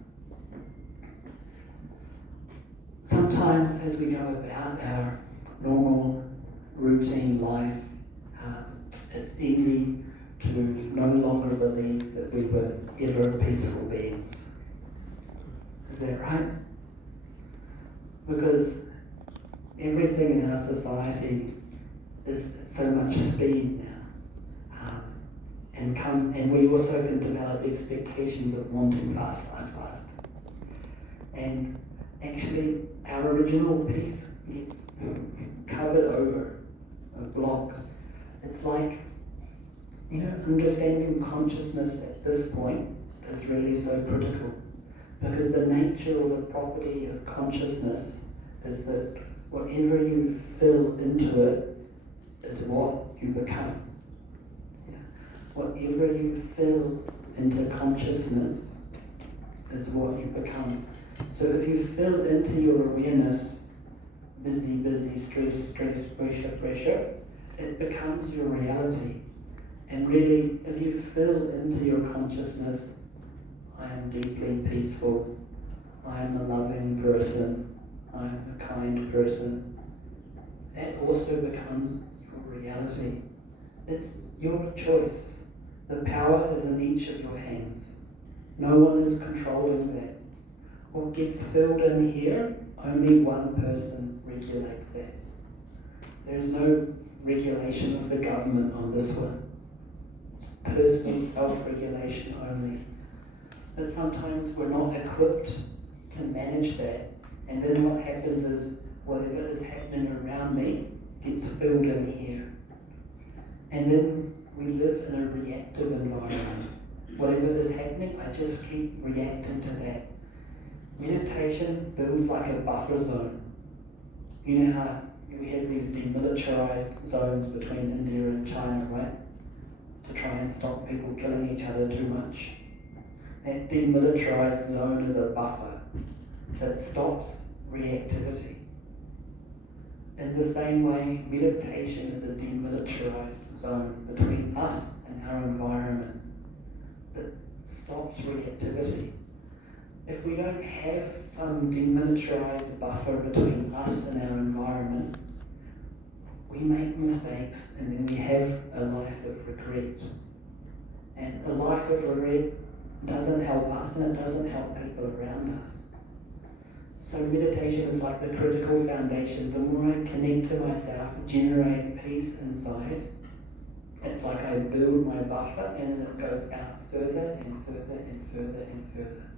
Sometimes as we go about our normal routine life, it's easy to no longer believe that we were ever peaceful beings. Is that right? Because everything in our society is at so much speed now. And we also can develop expectations of wanting fast. And actually, our original peace gets covered over, blocked. It's like, you know, understanding consciousness at this point is really so critical, because the nature or the property of consciousness is that whatever you fill into it is what you become. Yeah. Whatever you fill into consciousness is what you become. So if you fill into your awareness busy, stress, pressure, it becomes your reality. And really, if you fill into your consciousness, I am deeply peaceful, I am a loving person, I am a kind person, that also becomes your reality. It's your choice. The power is in each of your hands. No one is controlling that. What gets filled in here, only one person regulates that. There's no regulation of the government on this one. It's personal self-regulation only. But sometimes we're not equipped to manage that, and then what happens is whatever is happening around me gets filled in here. And then we live in a reactive environment. Whatever is happening, I just keep reacting to that. Meditation builds like a buffer zone. You know how we have these demilitarized zones between India and China, right? To try and stop people killing each other too much. That demilitarized zone is a buffer that stops reactivity. In the same way, meditation is a demilitarized zone between us and our environment that stops reactivity. If we don't have some demilitarized buffer between us and our environment, we make mistakes and then we have a life of regret. And a life of regret doesn't help us and it doesn't help people around us. So meditation is like the critical foundation. The more I connect to myself, generate peace inside, it's like I build my buffer and then it goes out further and further and further and further.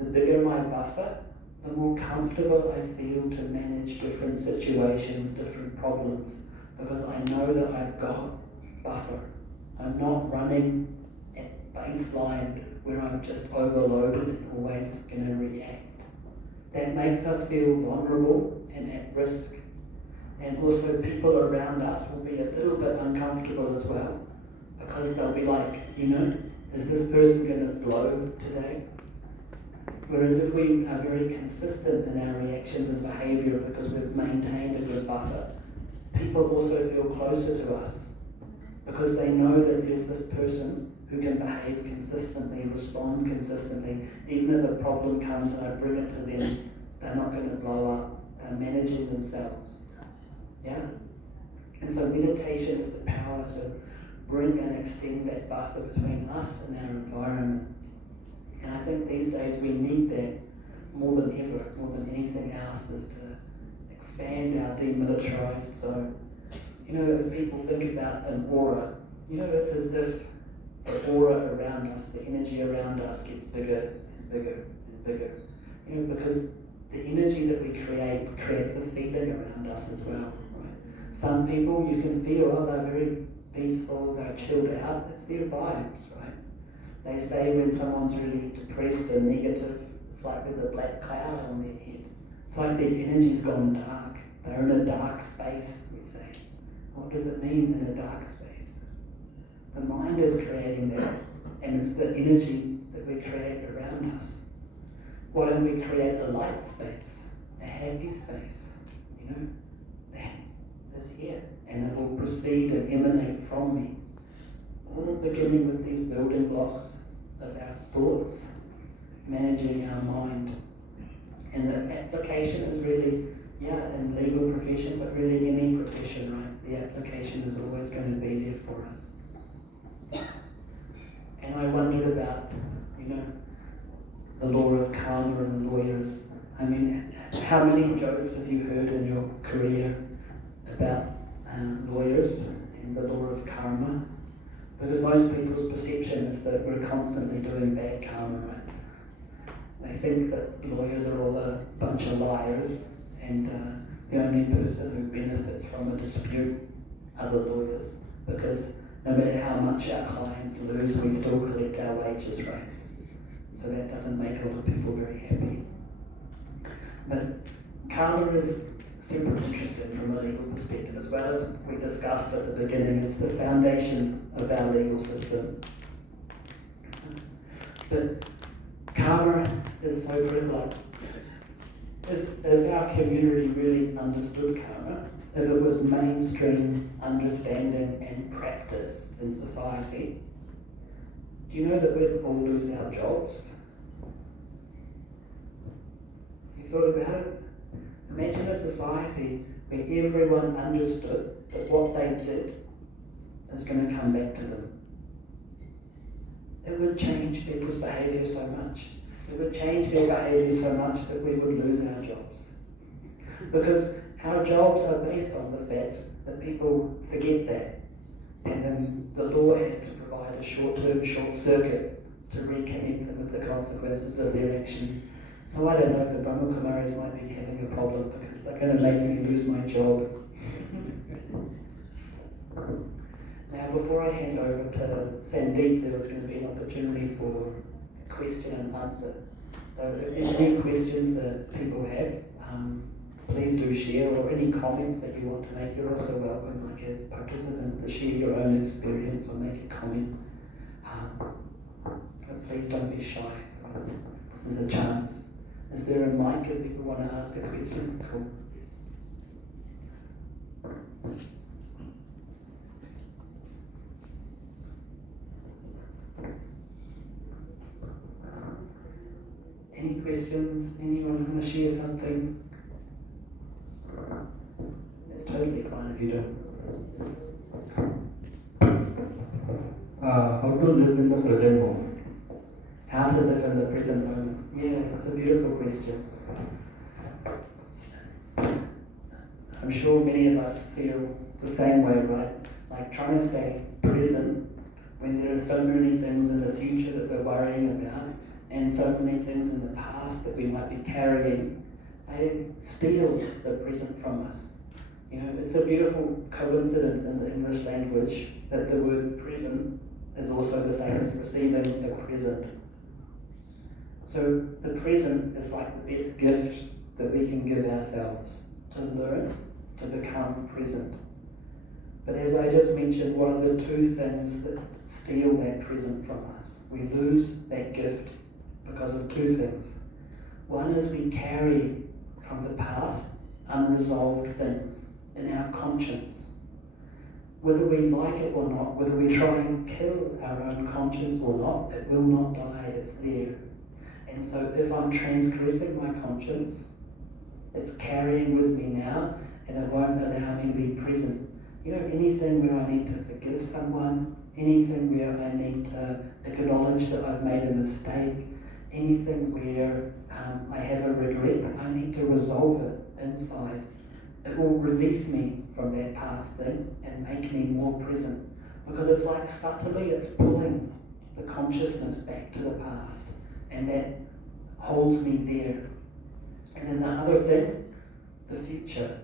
The bigger my buffer, the more comfortable I feel to manage different situations, different problems, because I know that I've got buffer. I'm not running at baseline where I'm just overloaded and always going to react. That makes us feel vulnerable and at risk. And also people around us will be a little bit uncomfortable as well, because they'll be like, you know, is this person going to blow today? Whereas if we are very consistent in our reactions and behaviour because we've maintained a good buffer, people also feel closer to us because they know that there's this person who can behave consistently, respond consistently. Even if a problem comes and I bring it to them, they're not going to blow up. They're managing themselves. Yeah? And so meditation is the power to bring and extend that buffer between us and our environment. And I think these days we need that more than ever, more than anything else, is to expand our demilitarized zone. You know, if people think about an aura, you know, it's as if the aura around us, the energy around us gets bigger and bigger and bigger. You know, because the energy that we create creates a feeling around us as well, right? Some people you can feel, oh, they're very peaceful, they're chilled out, it's their vibes, right? They say when someone's really depressed or negative, it's like there's a black cloud on their head. It's like their energy's gone dark. They're in a dark space, we say. What does it mean in a dark space? The mind is creating that, and it's the energy that we create around us. Why don't we create a light space, a happy space? You know, that is here, and it will proceed and emanate from me. All beginning with these building blocks of our thoughts, managing our mind. And the application is really, in legal profession, but really any profession, right? The application is always going to be there for us. And I wondered about, the law of karma and lawyers. I mean, how many jokes have you heard in your career about lawyers and the law of karma? Because most people's perception is that we're constantly doing bad karma, right? They think that lawyers are all a bunch of liars, and the only person who benefits from a dispute are the lawyers, because no matter how much our clients lose, we still collect our wages, right? So that doesn't make a lot of people very happy. But karma is super interesting from a legal perspective, as well as we discussed at the beginning. It's the foundation of our legal system. But karma is so critical. If our community really understood karma, if it was mainstream understanding and practice in society, do you know that we'd all lose our jobs? You thought about it? Imagine a society where everyone understood that what they did is going to come back to them. It would change people's behaviour so much. It would change their behaviour so much that we would lose our jobs. Because our jobs are based on the fact that people forget that. And then the law has to provide a short-term short circuit to reconnect them with the consequences of their actions. So I don't know, the Brhmakumaris might be having a problem because they're going to make me lose my job. Now, before I hand over to Sandeep, there was going to be an opportunity for question and answer. So if any questions that people have, please do share, or any comments that you want to make. You're also welcome, like as participants, to share your own experience or make a comment. But please don't be shy, because this is a chance. Is there a mic if people want to ask a question? Cool. Any questions? Anyone want to share something? It's totally fine if you don't. How to live in the present moment? How to live in the present moment? Yeah, it's a beautiful question. I'm sure many of us feel the same way, right? Like trying to stay present when there are so many things in the future that we're worrying about, and so many things in the past that we might be carrying. They steal the present from us. It's a beautiful coincidence in the English language that the word present is also the same as receiving a present. So the present is like the best gift that we can give ourselves, to learn to become present. But as I just mentioned, what are the two things that steal that present from us? We lose that gift because of two things. One is we carry from the past unresolved things in our conscience. Whether we like it or not, whether we try and kill our own conscience or not, it will not die, it's there. And so if I'm transgressing my conscience, it's carrying with me now, and it won't allow me to be present. Anything where I need to forgive someone, anything where I need to acknowledge that I've made a mistake, anything where I have a regret, I need to resolve it inside. It will release me from that past thing and make me more present. Because it's like subtly, it's pulling the consciousness back to the past, and that holds me there. And then the other thing, the future.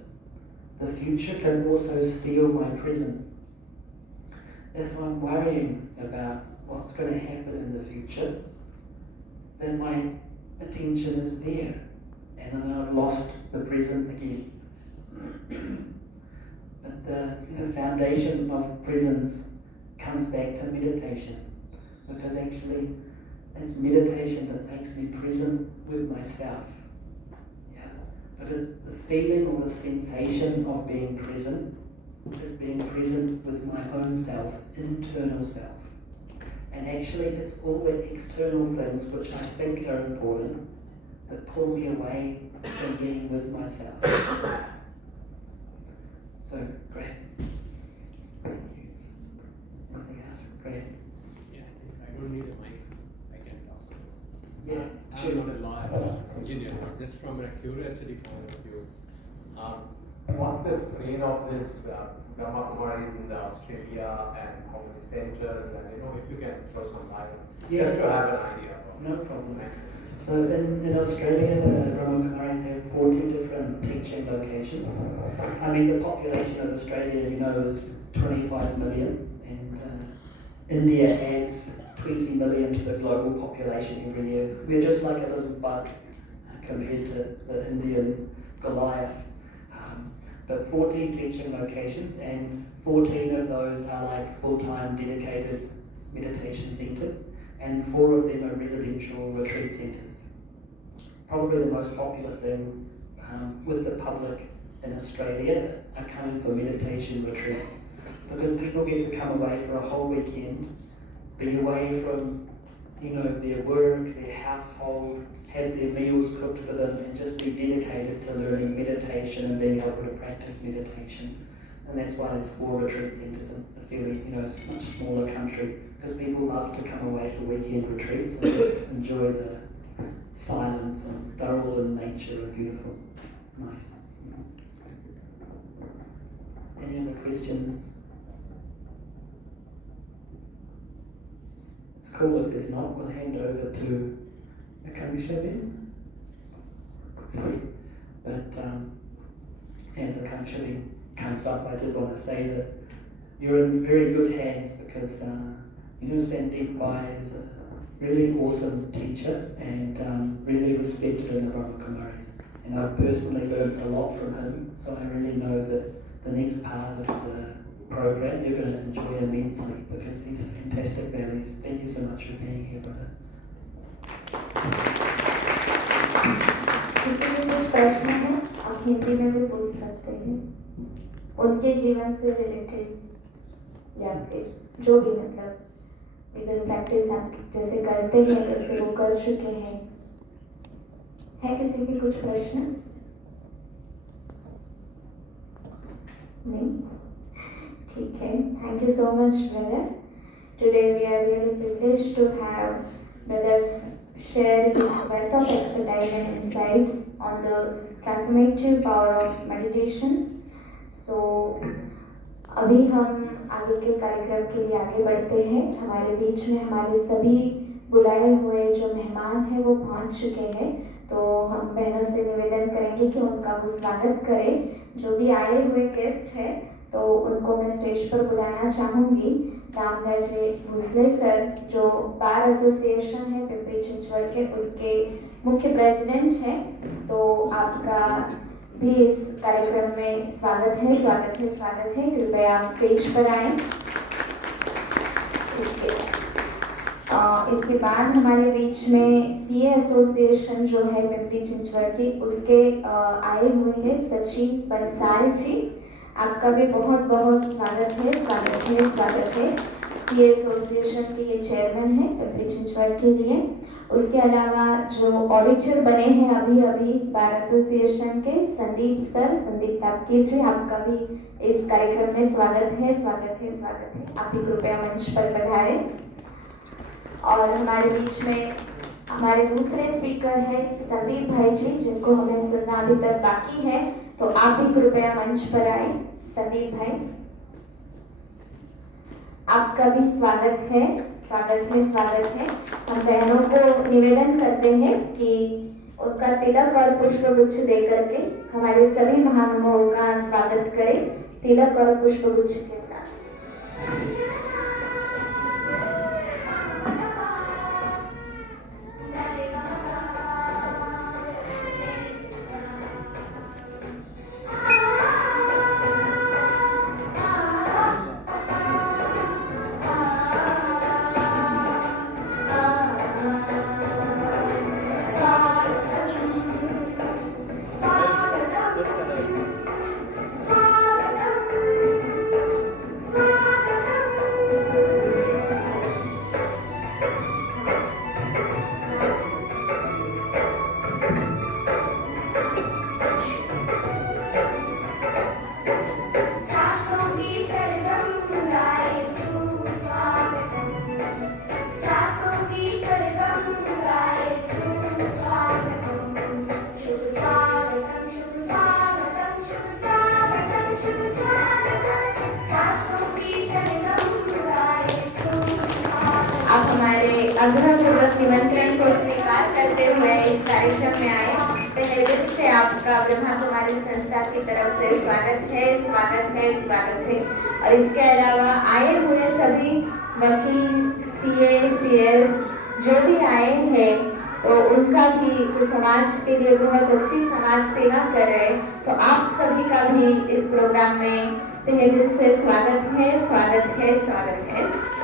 The future can also steal my present. If I'm worrying about what's going to happen in the future, then my attention is there, and then I've lost the present again. But the foundation of presence comes back to meditation, because actually it's meditation that makes me present with myself. Yeah? Because the feeling or the sensation of being present is being present with my own self, internal self. And actually it's all the external things which I think are important that pull me away from being with myself. So, great. Thank you. Nothing else? Great. Yeah, I don't need a mic. I can talk. Yeah, I'm not a lawyer, engineer, but just from a curiosity point of view. What's the strain of this Brhmakumaris in Australia, and how many centers, and if you can throw some light on, just to have an idea. No problem. So in Australia, the Brhmakumaris have 40 different teaching locations. I mean, the population of Australia, is 25 million, and India adds 20 million to the global population every year. We're just like a little bug compared to the Indian Goliath. But 14 teaching locations, and 14 of those are like full-time dedicated meditation centres, and 4 of them are residential retreat centres. Probably the most popular thing with the public in Australia are coming for meditation retreats, because people get to come away for a whole weekend, be away from their work, their household, have their meals cooked for them, and just be dedicated to learning meditation and being able to practice meditation. And that's why there's 4 retreat centres in a fairly, much smaller country, because people love to come away for weekend retreats and just enjoy the silence, and they're all in nature and beautiful. Nice. Any other questions? It's cool if there's not. We'll hand over to 𝐾𝐚𝐿 then. But as 𝐾𝐚𝐿 comes up, I did want to say that you're in very good hands, because Sandeep is a really awesome teacher and really respected in the Brahmakumaris. And I've personally learned a lot from him, so I really know that the next part of the program you're going to enjoy immensely, because these are fantastic values. Thank you so much for being here, brother. किसी भी कुछ प्रश्न है आप हिंदी में भी पूछ सकते हैं, उनके जीवन से रिलेटेड या फिर जो भी, इवन प्रैक्टिस आप जैसे करते हैं जैसे वो कर चुके हैं। है किसी के कुछ प्रश्न? नहीं? ठीक है। Thank you so much, brother. Today we are really privileged to have brothers share his wealth of expertise and insights on the transformative power of meditation. So, अभी हम आगे के कार्यक्रम के लिए आगे बढ़ते हैं। हमारे बीच में हमारे सभी बुलाए हुए जो मेहमान हैं वो पहुंच चुके हैं, तो हम बहनों से निवेदन करेंगे कि उनका वो स्वागत करें। जो भी आए हुए गेस्ट हैं तो उनको मैं स्टेज पर बुलाना चाहूँगी। रामराजे भोसले सर, जो बार एसोसिएशन है पिंपरी चिंचवड़ के, उसके मुख्य प्रेसिडेंट हैं, तो आपका भी इस कार्यक्रम में स्वागत है, स्वागत है, स्वागत है। कृपया आप स्टेज पर आएं। इसके बाद हमारे बीच में सीए एसोसिएशन जो है पिंपरी चिंचवड़ की, उसके आए हुए हैं सचिन बंसाल जी। आपका भी बहुत बहुत स्वागत है, स्वागत है, स्वागत है। सीए एसोसिएशन के ये चेयरमैन हैं पिंपरी चिंचवड़ के लिए। उसके अलावा जो ऑडिटर बने हैं अभी अभी बार एसोसिएशन के, संदीप सर, संदीप जी, आपका भी इस कार्यक्रम में स्वागत है, स्वागत है, स्वागत है। आप भी कृपया मंच पर पधारें। और हमारे बीच में हमारे दूसरे स्पीकर हैं संदीप भाई जी, जिनको हमें सुनना अभी तक बाकी है, तो आप भी कृपया मंच पर आए। संदीप भाई, आपका भी स्वागत है, स्वागत है, स्वागत है। हम बहनों को निवेदन करते हैं कि उनका तिलक और पुष्पगुच्छ देकर के हमारे सभी महानुभावों का स्वागत करें, तिलक और पुष्पगुच्छ के साथ। हमारे आग्रहपूर्वक निमंत्रण को स्वीकार करते हुए इस कार्यक्रम में आए, तहे दिल से आपका ब्रह्मा कुमारी संस्था की तरफ से स्वागत है, स्वागत है, स्वागत है। और इसके अलावा आए हुए सभी वकील, सीए, सीएस जो भी आए हैं, तो उनका भी जो समाज के लिए बहुत अच्छी समाज सेवा कर रहे हैं, तो आप सभी का भी इस प्रोग्राम में तहे दिल से स्वागत है, स्वागत है, स्वागत है।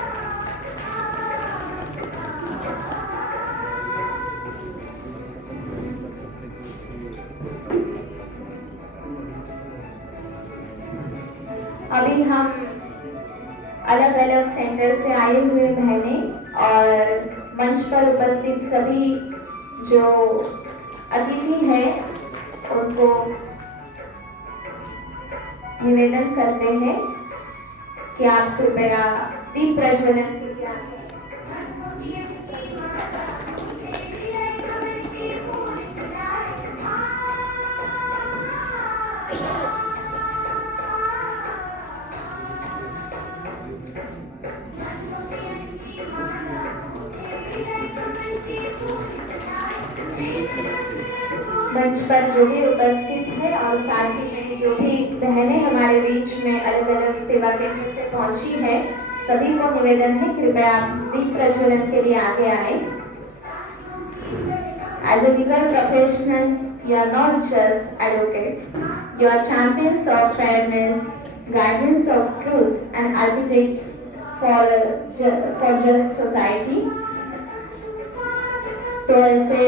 अभी हम अलग अलग सेंटर से आए हुए बहनें और मंच पर उपस्थित सभी जो अतिथि हैं उनको निवेदन करते हैं कि आप कृपया दीप प्रज्वलन कीजिए। मंच पर जो भी उपस्थित है और साथ ही में जो भी बहनें हमारे बीच में अलग अलग सेवा केंद्र से पहुंची है, सभी को निवेदन है कृपया आप दीप प्रज्वलन के लिए आगे आए। As a legal professionals, you are not just advocates, you are champions of fairness, guardians of truth and architects for just society. तो ऐसे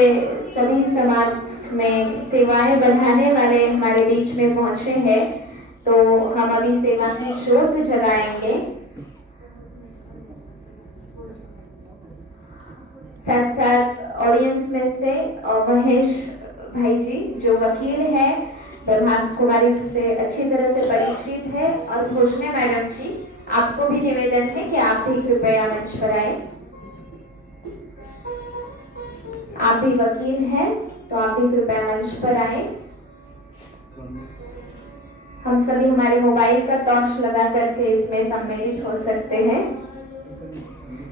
सभी समाज में सेवाएं बढ़ाने वाले हमारे बीच में पहुंचे हैं, तो हम अभी सेवा की ज्योत जगाएंगे। साथ साथ ऑडियंस में से महेश भाई जी जो वकील हैं, ब्रह्माकुमारी से अच्छी तरह से परिचित है, और भोसले मैडम जी आपको भी निवेदन है कि आप भी कृपया मंच पर आए। आप भी वकील हैं तो आप भी कृपया मंच पर आए। हम सभी हमारे मोबाइल का टॉर्च लगा करके इसमें सम्मिलित हो सकते हैं।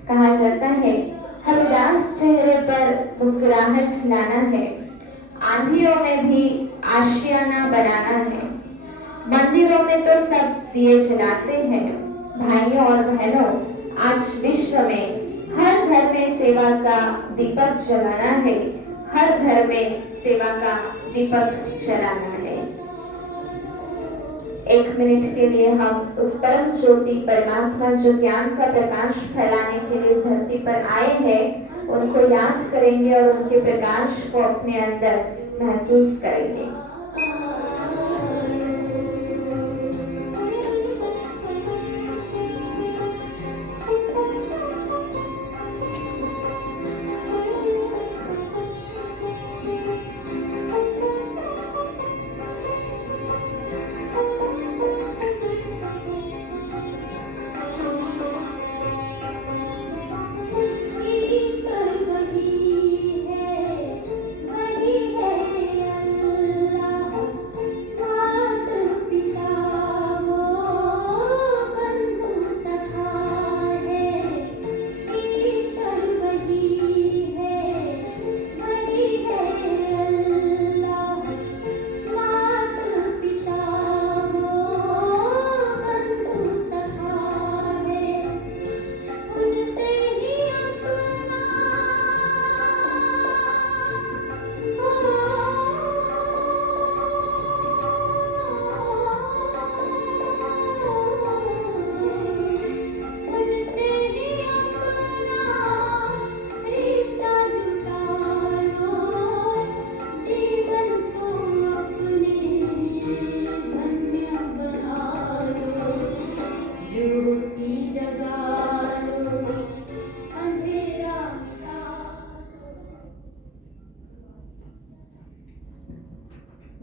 कहा जाता है हर उदास चेहरे पर मुस्कुराहट लाना है, आंधियों में भी आशियाना बनाना है। मंदिरों में तो सब दिए जलाते हैं, भाइयों और बहनों आज विश्व में हर घर में सेवा का दीपक जलाना है, हर घर में सेवा का दीपक जलाना है। 1 मिनट के लिए हम उस परम ज्योति परमात्मा जो ज्ञान का प्रकाश फैलाने के लिए इस धरती पर आए हैं, उनको याद करेंगे और उनके प्रकाश को अपने अंदर महसूस करेंगे।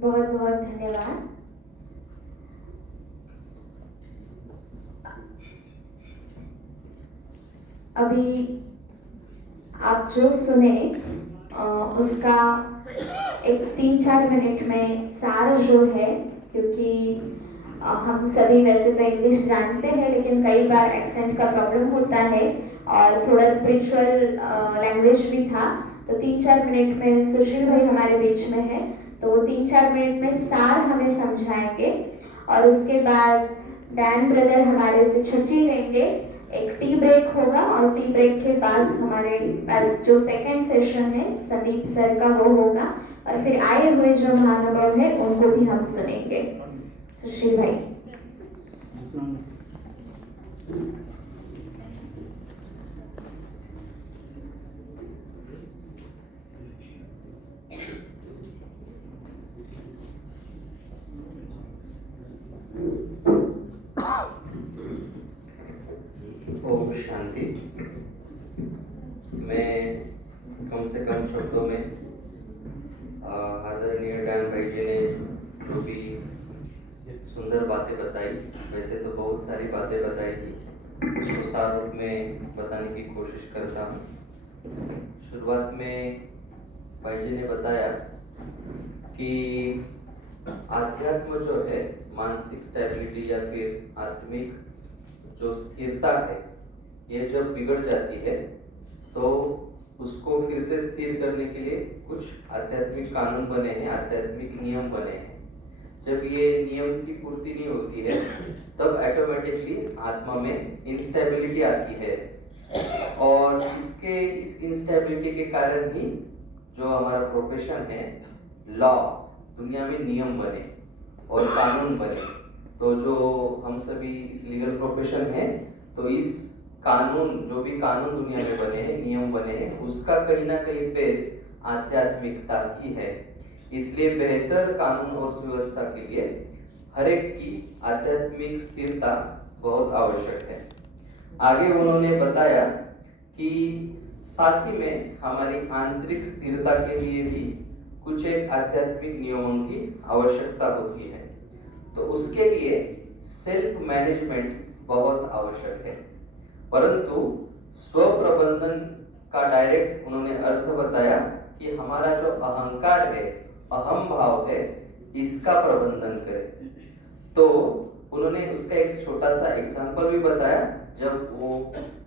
बहुत बहुत धन्यवाद। अभी आप जो सुने उसका एक 3-4 मिनट में सार जो है, क्योंकि हम सभी वैसे तो इंग्लिश जानते हैं लेकिन कई बार एक्सेंट का प्रॉब्लम होता है और थोड़ा स्पिरिचुअल लैंग्वेज भी था। तो 3-4 मिनट में सुशील भाई हमारे बीच में है, तो वो 3-4 मिनट में सार हमें समझाएंगे और उसके बाद डैन ब्रदर हमारे से छुट्टी लेंगे, एक टी ब्रेक होगा और टी ब्रेक के बाद हमारे पास जो सेकंड सेशन है संदीप सर का वो होगा और फिर आए हुए जो महानुभाव है उनको भी हम सुनेंगे। सुशील भाई। ओम शांति। मैं कम से कम शब्दों में आदरणीय डैन भाई जी ने जो भी सुंदर बातें बताई, वैसे तो बहुत सारी बातें बताई थी, उसको सार रूप में बताने की कोशिश करता हूँ। शुरुआत में भाई जी ने बताया कि आध्यात्म जो है, मानसिक स्टेबिलिटी या फिर आत्मिक जो स्थिरता है, ये जब बिगड़ जाती है तो उसको फिर से स्थिर करने के लिए कुछ आध्यात्मिक कानून बने हैं, आध्यात्मिक नियम बने हैं। जब ये नियम की पूर्ति नहीं होती है तब ऑटोमेटिकली आत्मा में इंस्टेबिलिटी आती है और इस इंस्टेबिलिटी के कारण ही जो हमारा प्रोफेशन है, लॉ, दुनिया में नियम बने और कानून बने। तो जो हम सभी इस लीगल प्रोफेशन है, तो इस कानून, जो भी कानून दुनिया में बने हैं, नियम बने हैं, उसका कहीं ना कहीं बेस आध्यात्मिकता ही है। इसलिए बेहतर कानून और सुव्यवस्था के लिए हर एक की आध्यात्मिक स्थिरता बहुत आवश्यक है। आगे उन्होंने बताया कि साथ ही में हमारी आंतरिक स्थिरता के लिए भी कुछ एक आध्यात्मिक नियमों की आवश्यकता होती है। तो उसके लिए सेल्फ मैनेजमेंट बहुत आवश्यक है, परंतु स्व प्रबंधन का डायरेक्ट उन्होंने अर्थ बताया कि हमारा जो अहंकार है, अहम भाव है, इसका प्रबंधन करें। तो उन्होंने उसका एक छोटा सा एग्जांपल भी बताया। जब वो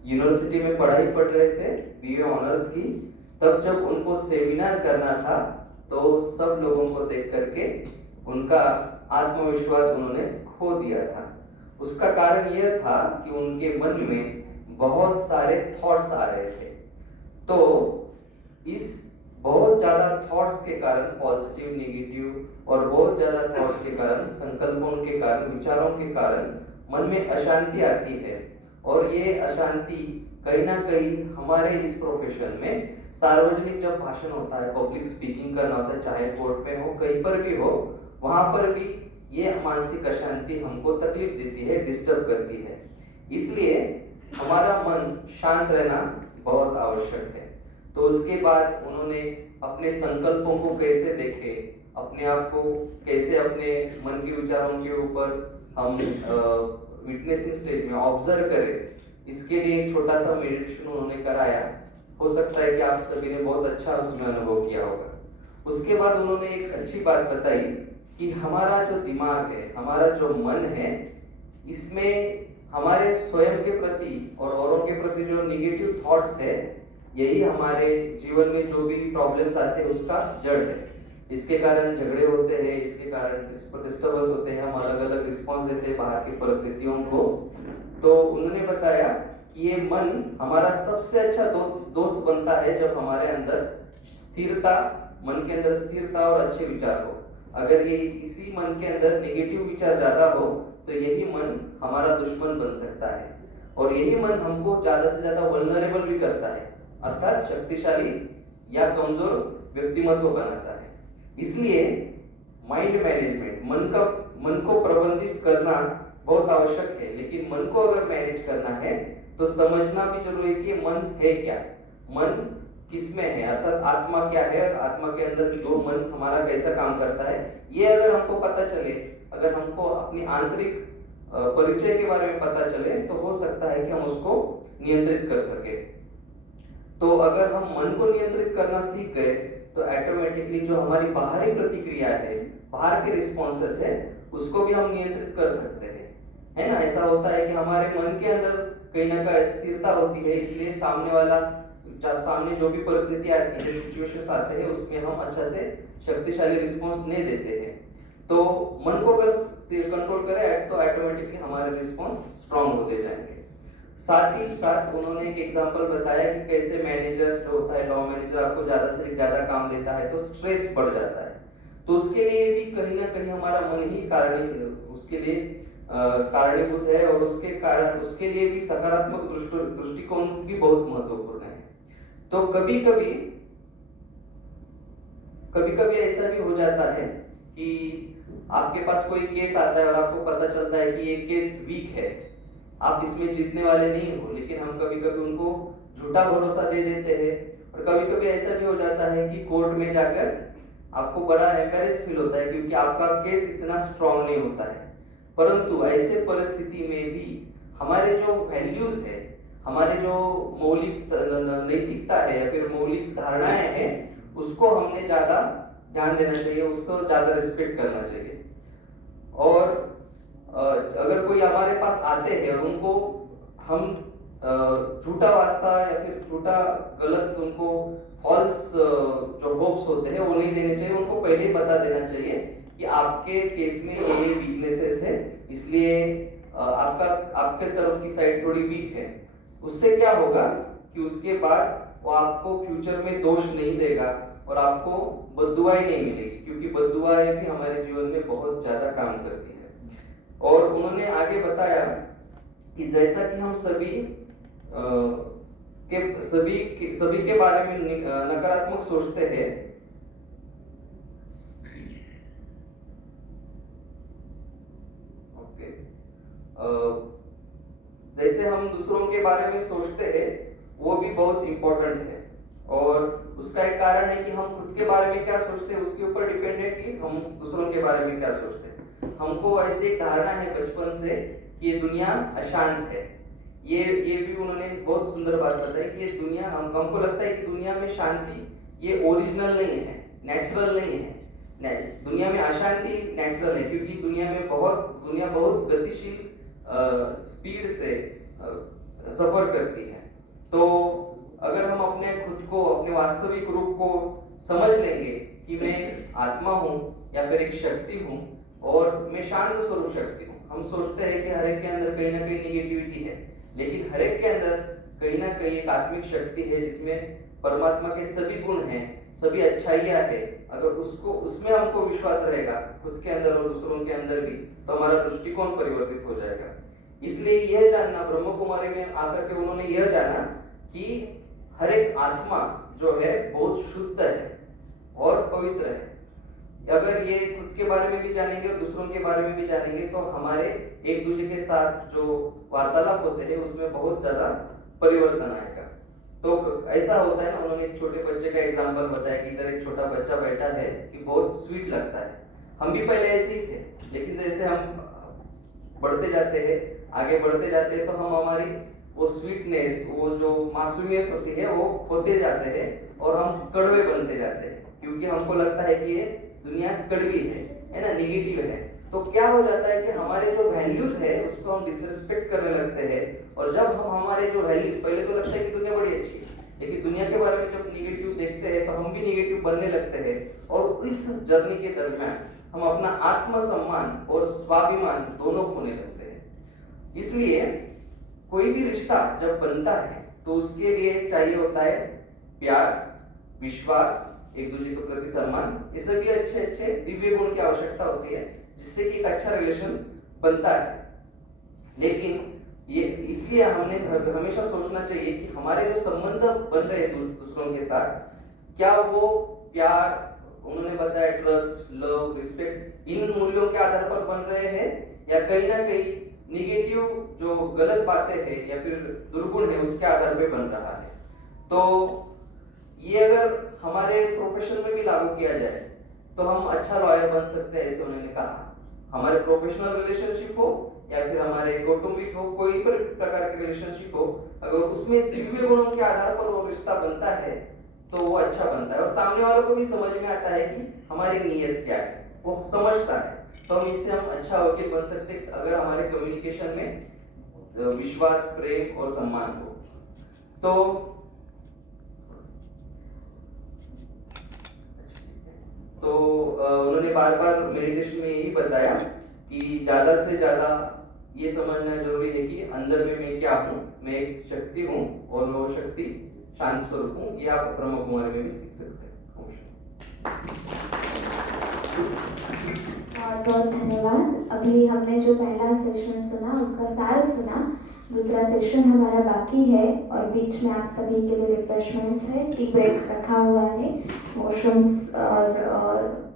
यूनिवर्सिटी में पढ़ाई पढ़ रहे थे, बीए ऑनर्स की, तब जब उनको सेमिनार करना था तो सब लोगों को देख करके उनका आत्मविश्वास उन्होंने खो दिया था। उसका कारण यह था कि उनके मन में बहुत सारे थॉट्स आ रहे थे। तो इस बहुत ज्यादा थॉट्स के कारण, पॉजिटिव, नेगेटिव और बहुत ज्यादा थॉट्स के कारण, संकल्पों के कारण, विचारों के कारण मन में अशांति आती है। और ये अशांति कहीं ना कहीं हमारे इस प्रोफेशन में, सार्वजनिक जब भाषण होता है, पब्लिक स्पीकिंग करना होता है, चाहे कोर्ट में हो, कहीं पर भी हो, वहां पर भी ये मानसिक अशांति हमको तकलीफ देती है, डिस्टर्ब करती है। इसलिए हमारा मन शांत रहना बहुत आवश्यक है। तो उसके बाद उन्होंने अपने संकल्पों को कैसे देखे, अपने आप को कैसे अपने मन के विचारों के ऊपर हम विटनेसिंग स्टेज में ऑब्जर्व करें, इसके लिए एक छोटा सा मेडिटेशन उन्होंने कराया। हो सकता है कि आप सभी ने बहुत अच्छा उसमें अनुभव किया होगा। उसके बाद उन्होंने एक अच्छी बात बताई कि हमारा जो दिमाग है, हमारा जो मन है, इसमें हमारे स्वयं के प्रति और औरों के प्रति जो निगेटिव थॉट्स है, यही हमारे जीवन में जो भी प्रॉब्लम्स आते हैं उसका जड़ है। इसके कारण झगड़े होते हैं, इसके कारण डिस्टर्बेंस होते हैं, हम अलग अलग रिस्पॉन्स देते हैं बाहर की परिस्थितियों को। तो उन्होंने बताया कि ये मन हमारा सबसे अच्छा दोस्त बनता है जब हमारे अंदर स्थिरता, मन के अंदर स्थिरता और अच्छे विचार हो। अगर ये इसी मन के अंदर नेगेटिव विचार ज्यादा हो तो यही मन हमारा दुश्मन बन सकता है और यही मन हमको ज्यादा से ज्यादा वल्नरेबल भी करता है, अर्थात शक्तिशाली या कमजोर व्यक्तिमत्व बनाता है। इसलिए माइंड मैनेजमेंट, मन को प्रबंधित करना बहुत आवश्यक है। लेकिन मन को अगर मैनेज करना है तो समझना भी जरूरी है कि मन है क्या, मन किसमें है, अर्थात आत्मा क्या है और आत्मा के अंदर जो मन हमारा कैसा काम करता है। ये अगर हमको पता चले, अगर हमको अपनी आंतरिक परिचय के बारे में पता चले, तो हो सकता है कि हम उसको नियंत्रित कर सके। तो अगर हम मन को नियंत्रित करना सीख गए तो ऑटोमेटिकली जो हमारी बाहरी प्रतिक्रिया है, बाहर के रिस्पॉन्सेस है, उसको भी हम नियंत्रित कर सकते हैं, है ना। ऐसा होता है कि हमारे मन के अंदर कहीं ना कहीं अस्थिरता होती है, इसलिए सामने जो भी परिस्थिति आती है, सिचुएशंस आते हैं, उसमें हम अच्छा से शक्तिशाली रिस्पॉन्स नहीं देते हैं। तो मन को अगर कंट्रोल करें तो ऑटोमेटिकली हमारे रिस्पॉन्स स्ट्रांग होते जाएंगे। साथ ही साथ उन्होंने एक एग्जांपल बताया कि कैसे मैनेजर जो होता है, लॉ मैनेजर, आपको ज्यादा से ज्यादा काम देता है तो स्ट्रेस बढ़ जाता है। तो उसके लिए भी कहीं ना कहीं हमारा मन ही उसके लिए कारणीभूत है, और उसके लिए भी सकारात्मक दृष्टिकोण भी बहुत महत्वपूर्ण है। तो कभी कभी ऐसा भी हो जाता है कि आपके पास कोई केस आता है और आपको पता चलता है कि ये केस वीक है, आप इसमें जीतने वाले नहीं हो, लेकिन हम कभी कभी उनको झूठा भरोसा दे देते हैं। और कभी कभी ऐसा भी हो जाता है कि कोर्ट में जाकर आपको बड़ा एम्बैरेस फील होता है क्योंकि आपका केस इतना स्ट्रांग नहीं होता है। परंतु ऐसे परिस्थिति में भी हमारे जो वैल्यूज है, हमारे जो मौलिक नैतिकता है या फिर मौलिक धारणाएं हैं, उसको हमने ज्यादा ध्यान देना चाहिए, उसको ज्यादा रिस्पेक्ट करना चाहिए। और अगर कोई हमारे पास आते हैं और उनको हम झूठा वास्ता या फिर झूठा गलत उनको फॉल्स जो होप्स होते हैं वो नहीं देने चाहिए। उनको पहले ही बता देना चाहिए कि आपके केस में ये वीकनेसेस है, इसलिए आपके तरफ की साइड थोड़ी वीक है। उससे क्या होगा कि उसके बाद वो आपको फ्यूचर में दोष नहीं देगा और आपको बद्दुआएं नहीं मिलेगी, क्योंकि बद्दुआएं भी हमारे जीवन में बहुत ज्यादा काम करती है। और उन्होंने आगे बताया कि जैसा कि हम सभी के बारे में नकारात्मक सोचते हैं, जैसे हम दूसरों के बारे में सोचते हैं वो भी बहुत इंपॉर्टेंट है। और उसका एक कारण है कि हम खुद के बारे में क्या सोचते हैं, उसके ऊपर डिपेंडेंट कि हम दूसरों के बारे में क्या सोचते हैं। हमको ऐसी एक धारणा है बचपन से कि ये दुनिया अशांत है। ये भी उन्होंने बहुत सुंदर बात बताई कि ये दुनिया, हमको लगता है कि दुनिया में शांति ये ओरिजिनल नहीं है, नेचुरल नहीं है। दुनिया में अशांति नेचुरल है, क्योंकि दुनिया बहुत गतिशील स्पीड से सफर करती है। तो अगर हम अपने खुद को, अपने वास्तविक रूप को समझ लेंगे कि मैं आत्मा हूँ या फिर एक शक्ति हूँ और मैं शांत स्वरूप शक्ति हूँ। हम सोचते हैं कि हर एक के अंदर कहीं ना कहीं निगेटिविटी है, लेकिन हर एक के अंदर कहीं ना कहीं एक आत्मिक शक्ति है जिसमें परमात्मा के सभी गुण हैं, सभी अच्छाइयाँ है। अगर उसमें हमको विश्वास रहेगा खुद के अंदर और दूसरों के अंदर भी, तो हमारा दृष्टिकोण परिवर्तित हो जाएगा। इसलिए यह जानना, ब्रह्म कुमारी में आकर के उन्होंने यह जाना कि हर एक आत्मा जो है बहुत शुद्ध है और पवित्र है। अगर ये खुद के बारे में भी जानेंगे और दूसरों के बारे में भी जानेंगे तो हमारे एक दूसरे के साथ जो वार्तालाप होते हैं उसमें बहुत ज्यादा परिवर्तन आएगा। तो ऐसा होता है ना, उन्होंने एक छोटे बच्चे का एग्जांपल बताया कि इधर एक छोटा बच्चा बैठा है कि बहुत स्वीट लगता है। हम भी पहले ऐसे ही थे, लेकिन जैसे हम बढ़ते जाते हैं, आगे बढ़ते जाते हैं, तो हम हमारी वो स्वीटनेस, वो जो मासूमियत होती है वो खोते जाते हैं और हम कड़वे बनते जाते हैं, क्योंकि हमको लगता है कि ये दुनिया कड़वी है ना, नेगेटिव है। तो क्या हो जाता है कि हमारे जो वैल्यूज है उसको हम डिसरिस्पेक्ट करने लगते हैं। और जब हम हमारे जो वैल्यूज, पहले तो लगता है कि दुनिया बड़ी अच्छी है, लेकिन दुनिया के बारे में जब निगेटिव देखते हैं तो हम भी निगेटिव बनने लगते हैं। और इस जर्नी के दरमियान हम अपना आत्मसम्मान और स्वाभिमान दोनों खोने लगते हैं। इसलिए कोई भी रिश्ता जब बनता है तो उसके लिए चाहिए होता है प्यार, विश्वास, एक दूसरे के प्रति सम्मान। ये सभी अच्छे दिव्य गुण की आवश्यकता होती है जिससे कि एक अच्छा रिलेशन बनता है। लेकिन ये इसलिए हमने हमेशा सोचना चाहिए कि हमारे जो संबंध बन रहे हैं दूसरों के साथ, क्या वो प्यार, उन्होंने बताया ट्रस्ट, लव, रिस्पेक्ट, इन मूल्यों के आधार पर बन रहे हैं या कहीं ना कहीं निगेटिव जो गलत बातें हैं या फिर दुर्गुण है उसके आधार पे बन रहा है। तो ये अगर हमारे प्रोफेशन में भी लागू किया जाए तो हम अच्छा लॉयर बन सकते हैं, ऐसे उन्होंने कहा। हमारे प्रोफेशनल रिलेशनशिप हो या फिर हमारे कौटुंबिक हो, कोई भी प्रकार के रिलेशनशिप हो, अगर उसमें दिव्य गुणों के आधार पर वो रिश्ता बनता है तो वो अच्छा बनता है और सामने वालों को भी समझ में आता है कि हमारी नीयत क्या है, वो समझता है। तो हम इससे अच्छा वकील बन सकते हैं अगर हमारे कम्युनिकेशन में विश्वास, प्रेम और सम्मान को। तो उन्होंने बार बार मेडिटेशन में यही बताया कि ज़्यादा से ज़्यादा ये समझना जरूरी है कि अंदर में मैं क्या हूँ, मैं एक शक्ति हूँ और वो शक्ति शांत स्वरूप हूँ। ये आप ब्रह्म कुमारी में भी सीख सकते हैं। बहुत बहुत धन्यवाद। अभी हमने जो पहला सेशन सुना उसका सार सुना। दूसरा सेशन हमारा बाकी है और बीच में आप सभी के लिए रिफ्रेशमेंट्स है, टी ब्रेक रखा हुआ है। वॉशरूम्स और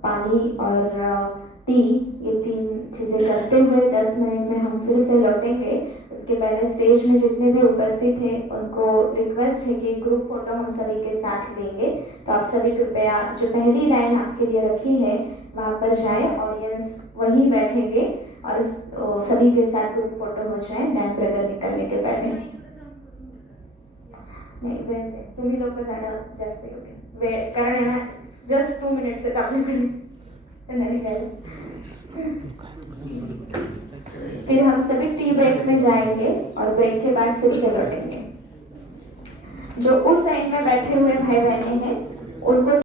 पानी और टी, ये 3 चीज़ें करते हुए 10 मिनट में हम फिर से लौटेंगे। उसके पहले स्टेज में जितने भी उपस्थित हैं उनको रिक्वेस्ट है कि ग्रुप फोटो हम सभी के साथ लेंगे। तो आप सभी कृपया जो पहली लाइन आपके लिए रखी है वहाँ पर जाएं, ऑडियंस वहीं बैठेंगे और सभी के साथ ग्रुप फोटो हो जाए डैन ब्रदर निकलने के पहले। नहीं वैसे तुम्ही लोग ज़्यादा जास्त योग्य वेळ, कारण है ना जस्ट 2 मिनट्स से आपल्याकडे नहीं गए। फिर हम सभी टी ब्रेक में जाएंगे और ब्रेक के बाद फिर से लौटेंगे। जो उस साइड में बैठे हुए भाई बहने हैं उनको